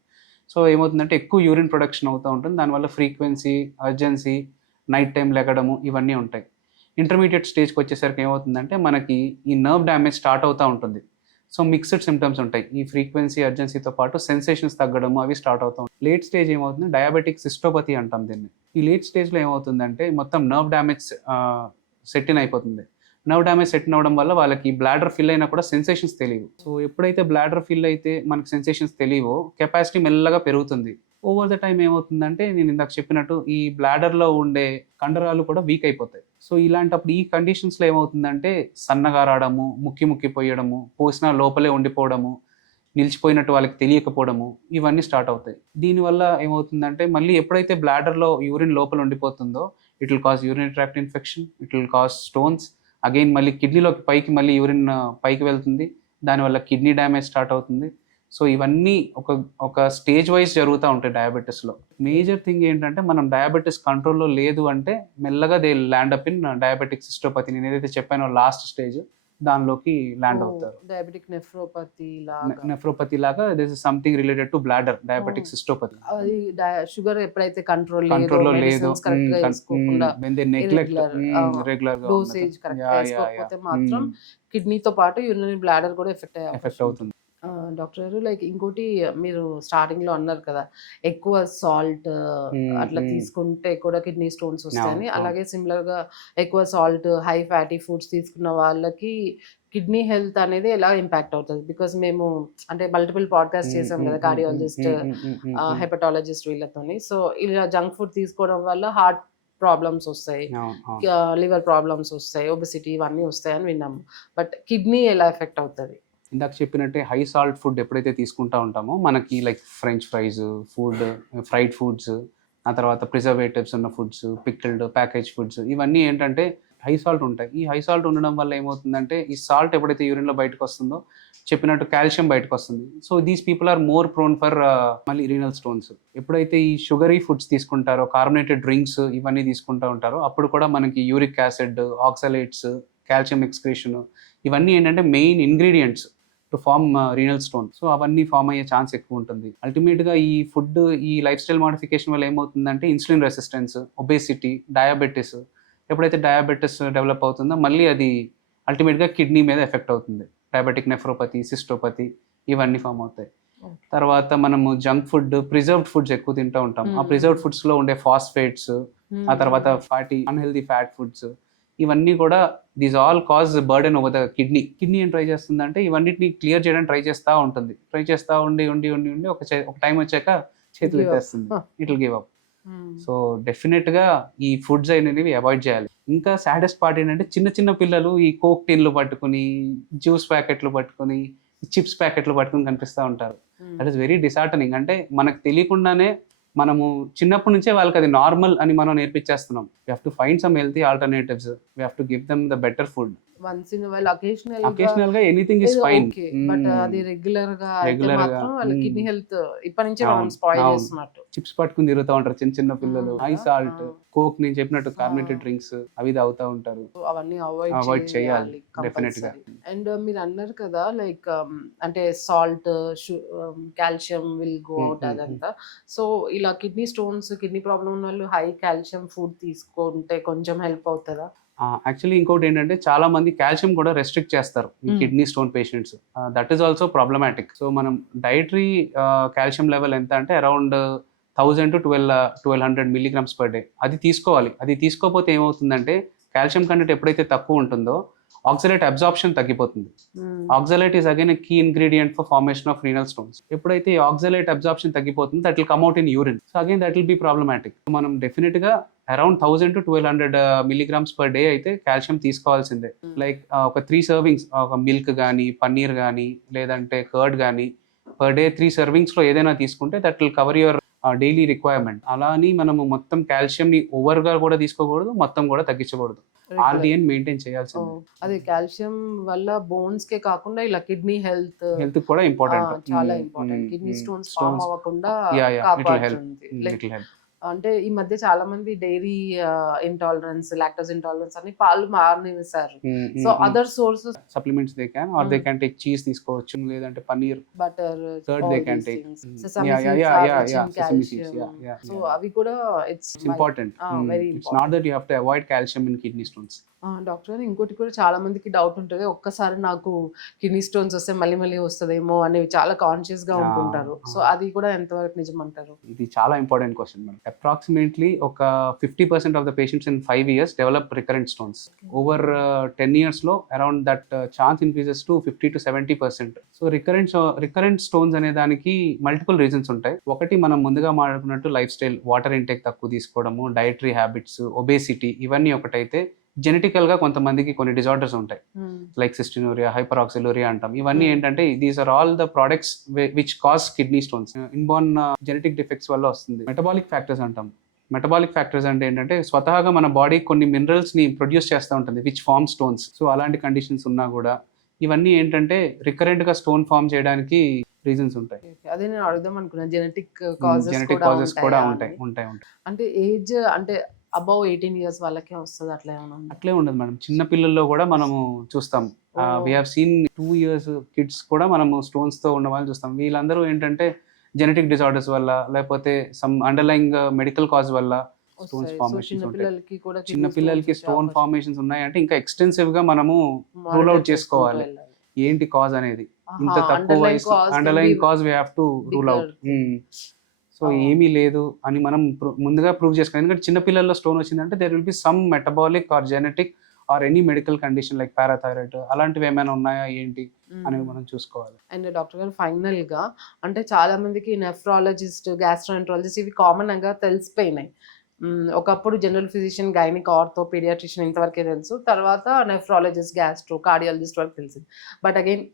సో ఏమవుతుందంటే ఎక్కువ యూరిన్ ప్రొడక్షన్ అవుతూ ఉంటుంది. దానివల్ల ఫ్రీక్వెన్సీ, అర్జెన్సీ, నైట్ టైం లెగడము ఇవన్నీ ఉంటాయి. ఇంటర్మీడియట్ స్టేజ్కి వచ్చేసరికి ఏమవుతుందంటే మనకి ఈ నర్వ్ డ్యామేజ్ స్టార్ట్ అవుతూ ఉంటుంది. సో మిక్స్డ్ సిమ్టమ్స్ ఉంటాయి, ఈ ఫ్రీక్వెన్సీ, అర్జెన్సీతో పాటు సెన్సేషన్స్ తగ్గడము అవి స్టార్ట్ అవుతూ ఉంటాయి. లేట్ స్టేజ్ ఏమవుతుంది, డయాబెటిక్ సిస్టోపతి అంటాం దీన్ని. ఈ లేట్ స్టేజ్లో ఏమవుతుందంటే మొత్తం నర్వ్ డ్యామేజ్ సెట్ ఇన్ అయిపోతుంది. నర్వ్ డ్యామేజ్ సెట్ అవ్వడం వల్ల వాళ్ళకి బ్లాడర్ ఫిల్ అయినా కూడా సెన్సేషన్స్ తెలియవు. సో ఎప్పుడైతే బ్లాడర్ ఫిల్ అయితే మనకి సెన్సేషన్స్ తెలియవో, కెపాసిటీ మెల్లగా పెరుగుతుంది. ఓవర్ ద టైం ఏమవుతుందంటే నేను ఇందాక చెప్పినట్టు ఈ బ్లాడర్లో ఉండే కండరాలు కూడా వీక్ అయిపోతాయి. సో ఇలాంటప్పుడు ఈ కండిషన్స్లో ఏమవుతుందంటే సన్నగా రావడము, ముక్కి పోయడము, పోసినా లోపలే ఉండిపోవడము, నిలిచిపోయినట్టు వాళ్ళకి తెలియకపోవడము, ఇవన్నీ స్టార్ట్ అవుతాయి. దీనివల్ల ఏమవుతుందంటే మళ్ళీ ఎప్పుడైతే బ్లాడర్లో యూరిన్ లోపల ఉండిపోతుందో, it will cause urinary tract infection, it will cause stones. Again మళ్ళీ కిడ్నీలోకి పైకి మళ్ళీ యూరిన్ పైకి వెళ్తుంది, దానివల్ల కిడ్నీ డ్యామేజ్ స్టార్ట్ అవుతుంది. సో ఇవన్నీ ఒక స్టేజ్ వైజ్ జరుగుతూ ఉంటాయి డయాబెటీస్లో. మేజర్ థింగ్ ఏంటంటే మనం డయాబెటీస్ కంట్రోల్లో లేదు అంటే మెల్లగా they land up in diabetic cystopathy. నేను ఏదైతే చెప్పానో లాస్ట్ స్టేజ్, దానిలోకి ల్యాండ్ అవుతారు. డయాబెటిక్ నెఫ్రోపతి లాగా this is something related to bladder, diabetic cystopathy. అది షుగర్ ఎప్పుడైతే కంట్రోల్లో లేదు, డోసేజ్ కరెక్ట్ వేసుకోకపోతే మాత్రం కిడ్నీతో పాటు యూరినరీ బ్లాడర్ కూడా ఎఫెక్ట్ అవుతుంది. డాక్టర్ గారు లైక్ ఇంకోటి మీరు స్టార్టింగ్ లో అన్నారు కదా, ఎక్కువ సాల్ట్ అట్లా తీసుకుంటే కూడా కిడ్నీ స్టోన్స్ వస్తాయని. అలాగే సిమిలర్ గా ఎక్కువ సాల్ట్, హై ఫ్యాటీ ఫుడ్స్ తీసుకున్న వాళ్ళకి కిడ్నీ హెల్త్ అనేది ఎలా ఇంపాక్ట్ అవుతుంది? బికాస్ మేము అంటే మల్టిపుల్ పాడ్కాస్ట్ చేసాం కదా, కార్డియాలజిస్ట్, హెపటాలజిస్ట్ వీళ్ళతోని. సో ఇలా జంక్ ఫుడ్ తీసుకోవడం వల్ల హార్ట్ ప్రాబ్లమ్స్ వస్తాయి, లివర్ ప్రాబ్లమ్స్ వస్తాయి, ఒబెసిటీ ఇవన్నీ వస్తాయని విన్నాము. బట్ కిడ్నీ ఎలా ఎఫెక్ట్ అవుతుంది? ఇందాక చెప్పినట్టే హై సాల్ట్ ఫుడ్ ఎప్పుడైతే తీసుకుంటా ఉంటామో మనకి like French fries, fried foods, ఆ తర్వాత ప్రిజర్వేటివ్స్ ఉన్న ఫుడ్స్, పిక్కిల్డ్ ప్యాకేజ్ ఫుడ్స్, ఇవన్నీ ఏంటంటే హై సాల్ట్ ఉంటాయి. ఈ హై సాల్ట్ ఉండడం వల్ల ఏమవుతుందంటే ఈ సాల్ట్ ఎప్పుడైతే యూరిన్లో బయటకు వస్తుందో, చెప్పినట్టు కాల్షియం బయటకు వస్తుంది. So these people are more prone for మళ్ళీ రీనల్ స్టోన్స్. ఎప్పుడైతే ఈ షుగరీ ఫుడ్స్ తీసుకుంటారో, కార్బోనేటెడ్ డ్రింక్స్ ఇవన్నీ తీసుకుంటూ ఉంటారో, అప్పుడు కూడా మనకి uric acid, oxalates, calcium excretion, ఇవన్నీ ఏంటంటే main ingredients to form renal stone. So అవన్నీ ఫామ్ అయ్యే ఛాన్స్ ఎక్కువ ఉంటుంది. అల్టిమేట్గా ఈ ఫుడ్, ఈ లైఫ్ స్టైల్ మోడిఫికేషన్ వల్ల ఏమవుతుందంటే ఇన్సులిన్ రెసిస్టెన్స్, ఒబేసిటీ, డయాబెటీస్. ఎప్పుడైతే డయాబెటీస్ డెవలప్ అవుతుందో మళ్ళీ అది అల్టిమేట్గా కిడ్నీ మీద ఎఫెక్ట్ అవుతుంది. డయాబెటిక్ నెఫ్రోపతి, సిస్టోపతి ఇవన్నీ ఫామ్ అవుతాయి. తర్వాత మనము జంక్ ఫుడ్, ప్రిజర్వ్డ్ ఫుడ్స్ ఎక్కువ తింటూ ఉంటాం. ఆ ప్రిజర్వ్డ్ ఫుడ్స్లో ఉండే ఫాస్ఫేట్స్, ఆ తర్వాత అన్హెల్దీ ఫ్యాట్ ఫుడ్స్, ఇవన్నీ కూడా these all cause burden over the kidney. ఏం ట్రై చేస్తుందంటే ఇవన్నిటిని క్లియర్ చేయడానికి ట్రై చేస్తూ ఉండి ఒక టైం వచ్చాక చేతులు ఎత్తేస్తుంది, it will give up. So డెఫినెట్గా ఈ ఫుడ్స్ అనేవి అవాయిడ్ చేయాలి. ఇంకా సాడెస్ట్ పార్ట్ ఏంటంటే చిన్న పిల్లలు ఈ కోక్ టిన్లు పట్టుకుని, జ్యూస్ ప్యాకెట్లు పట్టుకుని, చిప్స్ ప్యాకెట్లు పట్టుకుని కనిపిస్తూ ఉంటారు. That is very disheartening. అంటే మనకు తెలియకుండానే మనము చిన్నప్పటి నుంచే వాళ్ళకి అది నార్మల్ అని మనం నేర్పించేస్తున్నాం. We have to find some healthy alternatives, we have to give them the better food. Once in while occasional గా anything is fine. Okay, but అది రెగ్యులర్ గా అయితే రెగ్యులర్ గా మాత్రం వాళ్ళ కిడ్నీ హెల్త్ ఇప్పటి నుంచే మనం అవును, స్పాయిల్ అవును. చేస్తున్నట్టు. చిప్స్ పట్టుకుని తిరుగుతూ ఉంటారు చిన్న చిన్న పిల్లలు. హై సాల్ట్, ఆ. కోక్, నేను చెప్పినట్టు కార్బోనేటెడ్ డ్రింక్స్ అవి తాగుతూ ఉంటారు. So, అవన్నీ అవాయిడ్ అవాయిడ్ చేయాలి చేయాలి డెఫినెట్ గా. కంపల్సరీ. అండ్ మీరు అన్నారు కదా లైక్ అంటే salt, calcium will go out అదంతా. సో ఇలా కిడ్నీ స్టోన్స్, కిడ్నీ ప్రాబ్లం ఉన్న వాళ్ళు హై కాల్షియం ఫుడ్ తీసుకుంటే కొంచెం హెల్ప్ అవుతుందా? యాక్చువల్లీ ఇంకోటి ఏంటంటే చాలా మంది కాల్షియం కూడా రెస్ట్రిక్ట్ చేస్తారు ఈ kidney stone patients. That is also problematic. So మనం డైటరీ కాల్షియం లెవెల్ ఎంత అంటే around 1000 to 1200 milligrams per day అది తీసుకోవాలి. అది తీసుకోకపోతే ఏమవుతుందంటే కాల్షియం కంటెంట్ ఎప్పుడైతే తక్కువ ఉంటుందో ఆక్సలేట్ అబ్జార్ప్షన్ తగ్గిపోతుంది. Oxalate is again key ingredient for formation of renal stones. ఎప్పుడైతే ఈ ఆక్సలేట్ అబ్జార్ప్షన్ తగ్గిపోతుంది that will come out in urine. So again that will be problematic. మనం డెఫినెట్ గా around 1000 to 1200 milligrams per day అయితే calcium తీసుకోవాల్సిందే. Like ఒక 3 servings, ఒక milk కానీ, పన్నీర్ కానీ, లేదంటే కర్డ్ కానీ పర్ డే 3 సర్వింగ్స్ లో ఏదైనా తీసుకుంటే that will cover your daily requirement. అలా అని మనము మొత్తం కాల్షియం ని ఓవర్ గా కూడా తీసుకోకూడదు, మొత్తం కూడా తగ్గించకూడదు. ఆర్డిఎన్ మెయింటైన్ చేయాల్సింది. అదే కాల్షియం వల్ల బోన్స్ కే కాకుండా ఇలా కిడ్నీ హెల్త్ కూడా ఇంపార్టెంట్, చాలా ఇంపార్టెంట్. కిడ్నీ స్టోన్స్ ఫామ్ అవ్వకుండా ఇట్ విల్ హెల్ప్. కాపాడుతుంది. అంటే ఈ మధ్య చాలా మంది డైరీ ఇంటాలరెన్స్, లాక్టోస్ ఇంటాలరెన్స్ అని పాలు మారనిస్తారు. So other sources supplements they can, or they can take cheese తీసుకోవచ్చు, లేదంటే paneer, butter, curd they can take. So అవి కూడా it's important. Very it's not that you have to avoid calcium in kidney stones. Doctor గారు ఇంకోటి కూడా చాలా మందికి doubt ఉంటుంది, ఒక్కసారి నాకు కిడ్నీ స్టోన్స్ వస్తే మళ్ళీ మళ్ళీ వస్తుందేమో అనేవి చాలా కాన్షియస్ గా ఉంటుంటారు. సో అది కూడా ఎంతవరకు నిజం అంటారు? ఇది చాలా ఇంపార్టెంట్ క్వశ్చన్ మేడం. అప్రాక్సిమేట్లీ ఒక 50% of the patients in 5 years develop recurrent stones. Over 10 years లో around that chance increases to 50 to 70%. So recurrent stones అనే దానికి మల్టిపుల్ రీజన్స్ ఉంటాయి. ఒకటి మనం ముందుగా మాట్లాడుకున్నట్టు లైఫ్ స్టైల్, వాటర్ ఇంటేక్ తక్కువ తీసుకోవడము, డైటరీ హ్యాబిట్స్, ఒబేసిటీ, ఇవన్నీ ఒకటైతే జెనెటికల్ గా కొంతమందికి కొన్ని డిజార్డర్స్ ఉంటాయి, లైక్ సిస్టినూరియా, హైపరాక్సిలూరియా అంటాం. ఇవన్నీ ఏంటంటే these are all the products which cause kidney stones. Inborn genetic defects వల్ల వస్తుంది. మెటబాలిక్ ఫ్యాక్టర్స్ అంటాం. మెటబాలిక్ ఫ్యాక్టర్స్ అంటే ఏంటంటే స్వతహాగా మన బాడీ కొన్ని మినరల్స్ ని ప్రొడ్యూస్ చేస్తూ ఉంటుంది విచ్ ఫార్మ్ స్టోన్స్. సో అలాంటి కండిషన్స్ ఉన్నా కూడా ఇవన్నీ ఏంటంటే రికరెంట్ గా స్టోన్ ఫార్మ్ చేయడానికి రీజన్స్ ఉంటాయి. అదే నేను అడుగుదాం అనుకున్నా, జెనెటిక్ జెనెటిక్ కాజెస్ కూడా ఉంటాయి. అంటే ఏజ్ అంటే అబౌవ్ 18 years వాళ్ళకే వస్తుంది అట్లా ఏమైనా? అట్లే ఉండదు మేడం, చిన్న పిల్లల్లో కూడా మనము చూస్తాం. We have seen 2 years kids కూడా మనము స్టోన్స్ తో ఉన్న వాళ్ళని చూస్తాం. వీళ్ళందరూ ఏంటంటే జెనెటిక్ డిజార్డర్స్ వల్ల, లేకపోతే సమ్ అండర్లైంగ్ మెడికల్ కాజ్ వల్ల స్టోన్స్ ఫార్మేషన్స్ ఉంటాయి. చిన్న పిల్లలకి స్టోన్ ఫార్మేషన్స్ ఉన్నాయంటే ఇంకా ఎక్స్టెన్సివ్ గా మనము రూల్ అవుట్ చేసుకోవాలి ఏంటి కాజ్ అనేది. ఇంత తక్కువ వయసు underline cause we have to rule out. So ఏమీ లేదు అని మనం ముందుగా ప్రూవ్ చేసుకోవాలి. ఎందుకంటే చిన్న పిల్లల్లో స్టోన్ వచ్చిందంటే there will be some metabolic or genetic or any medical condition like parathyroid, అలాంటివి ఏమైనా ఉన్నాయా ఏంటి అనేది మనం చూసుకోవాలి. అండ్ డాక్టర్ గారు ఫైనల్ గా అంటే చాలా మందికి నెఫ్రాలజిస్ట్, గ్యాస్ట్రోఎంట్రాలజిస్ట్ ఇవి కామన్ గా తెలిసిపోయినాయి. ఒకప్పుడు general physician, gynaec, ortho, paediatrician ఇంతవరకే తెలుసు. తర్వాత నెఫ్రాలజిస్ట్, గ్యాస్ట్రో, కార్డియాలజిస్ట్ వరకు తెలిసింది. బట్ అగైన్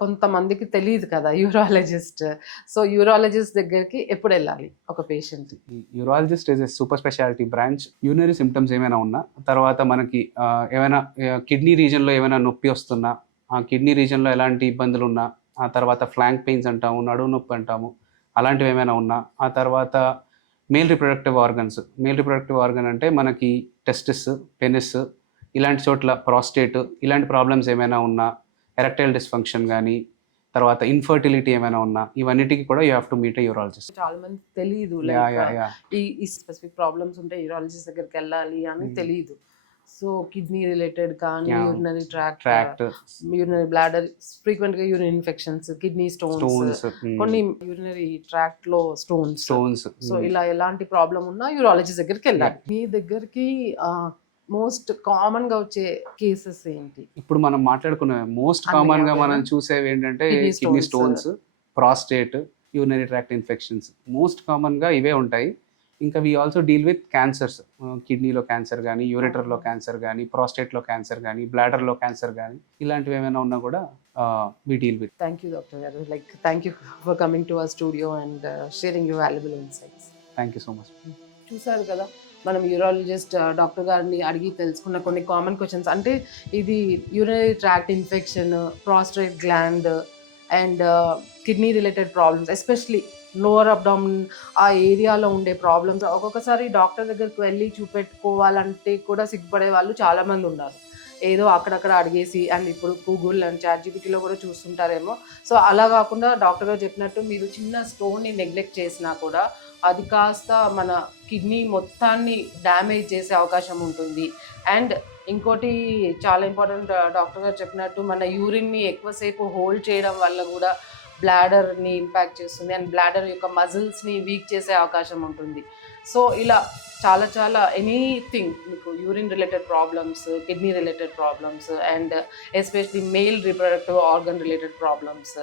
కొంతమందికి తెలియదు కదా యూరాలజిస్ట్. సో యూరాలజిస్ట్ దగ్గరికి ఎప్పుడు వెళ్ళాలి ఒక patient? Urologist is a super speciality branch. Urinary symptoms ఏమైనా ఉన్నా, తర్వాత మనకి ఏమైనా కిడ్నీ రీజన్లో ఏమైనా నొప్పి వస్తున్నా, ఆ కిడ్నీ రీజన్లో ఎలాంటి ఇబ్బందులు ఉన్నా, ఆ తర్వాత ఫ్లాంక్ పెయిన్స్ అంటాము, నడుము నొప్పి అంటాము, అలాంటివి ఏమైనా ఉన్నా, ఆ తర్వాత మేల్ రిప్రొడక్టివ్ ఆర్గన్ అంటే మనకి టెస్టిస్, పెనిస్, ఇలాంటి చోట్ల ప్రాస్టేట్, ఇలాంటి ప్రాబ్లమ్స్ ఏమైనా ఉన్నా, ఎరెక్టైల్ డిస్ఫంక్షన్ కానీ, తర్వాత ఇన్ఫర్టిలిటీ ఏమైనా ఉన్నా, ఇవన్నిటికీ కూడా you have to meet a urologist. చాలా మంది తెలియదు ఈ స్పెసిఫిక్ ప్రాబ్లమ్స్ ఉంటే యూరాలజిస్ట్ దగ్గరికి వెళ్ళాలి అని తెలియదు. సో కిడ్నీ రిలేటెడ్ కానీ, urinary tract, urinary bladder, frequent గా యూరిన్ ఇన్ఫెక్షన్స్, కిడ్నీ స్టోన్స్, కొన్ని యూరినరీ ట్రాక్ట్ లో స్టోన్స్. సో ఇలా ఎలాంటి ప్రాబ్లం ఉన్నా యూరాలజిస్ట్ దగ్గరికి వెళ్ళాలి. మీ దగ్గరికి మోస్ట్ కామన్ గా వచ్చే కేసెస్ ఏంటి? ఇప్పుడు మనం మాట్లాడుకున్న మోస్ట్ కామన్ గా మనం చూసేవి ఏంటంటే kidney stones, prostate, urinary tract infections. Most common గా ఇవే ఉంటాయి. ఇంకా we also deal with cancers. కిడ్నీలో క్యాన్సర్ కానీ, యూరెటర్లో క్యాన్సర్ కానీ, ప్రాస్టేట్లో క్యాన్సర్ కానీ, బ్లాడర్లో క్యాన్సర్ కానీ, ఇలాంటివి ఏమైనా ఉన్నా కూడా we deal with. Thank you doctor గారు. Thank you for coming to our studio and sharing your valuable insights. Thank you so much. చూసారు కదా, మనం యూరాలజిస్ట్ డాక్టర్ గారిని అడిగి తెలుసుకున్న కొన్ని కామన్ క్వశ్చన్స్. అంటే ఇది urinary tract infection, prostate gland and kidney related problems, especially lower abdomen ఆ ఏరియాలో ఉండే ప్రాబ్లమ్స్. ఒక్కొక్కసారి డాక్టర్ దగ్గరికి వెళ్ళి చూపెట్టుకోవాలంటే కూడా సిగ్గుపడే వాళ్ళు చాలామంది ఉన్నారు. ఏదో అక్కడక్కడ అడిగేసి, అండ్ ఇప్పుడు గూగుల్ అండ్ చాట్‌జీపీటీలో కూడా చూస్తుంటారేమో. సో అలా కాకుండా డాక్టర్ గారు చెప్పినట్టు మీరు చిన్న స్టోన్ని నెగ్లెక్ట్ చేసినా కూడా అది కాస్త మన కిడ్నీ మొత్తాన్ని డ్యామేజ్ చేసే అవకాశం ఉంటుంది. అండ్ ఇంకోటి చాలా ఇంపార్టెంట్, డాక్టర్ గారు చెప్పినట్టు మన యూరిన్ని ఎక్కువసేపు హోల్డ్ చేయడం వల్ల కూడా బ్లాడర్ని ఇంపాక్ట్ చేస్తుంది అండ్ బ్లాడర్ యొక్క మజిల్స్ని వీక్ చేసే అవకాశం ఉంటుంది. సో ఇలా చాలా చాలా ఎనీథింగ్ మీకు urine related problems, kidney related problems and especially male reproductive organ related problems,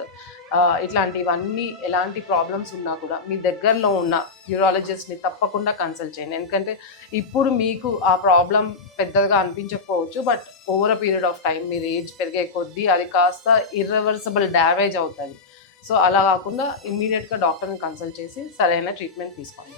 ఇట్లాంటివన్నీ ఎలాంటి ప్రాబ్లమ్స్ ఉన్నా కూడా మీ దగ్గరలో ఉన్న యూరాలజిస్ట్ని తప్పకుండా కన్సల్ట్ చేయండి. ఎందుకంటే ఇప్పుడు మీకు ఆ ప్రాబ్లం పెద్దగా అనిపించకపోవచ్చు, but over a period of time మీరు ఏజ్ పెరిగే కొద్దీ అది కాస్త ఇర్రివర్సిబుల్ డ్యామేజ్ అవుతుంది. సో అలా కాకుండా ఇమ్మీడియట్గా డాక్టర్ని కన్సల్ట్ చేసి సరైన ట్రీట్మెంట్ తీసుకోండి.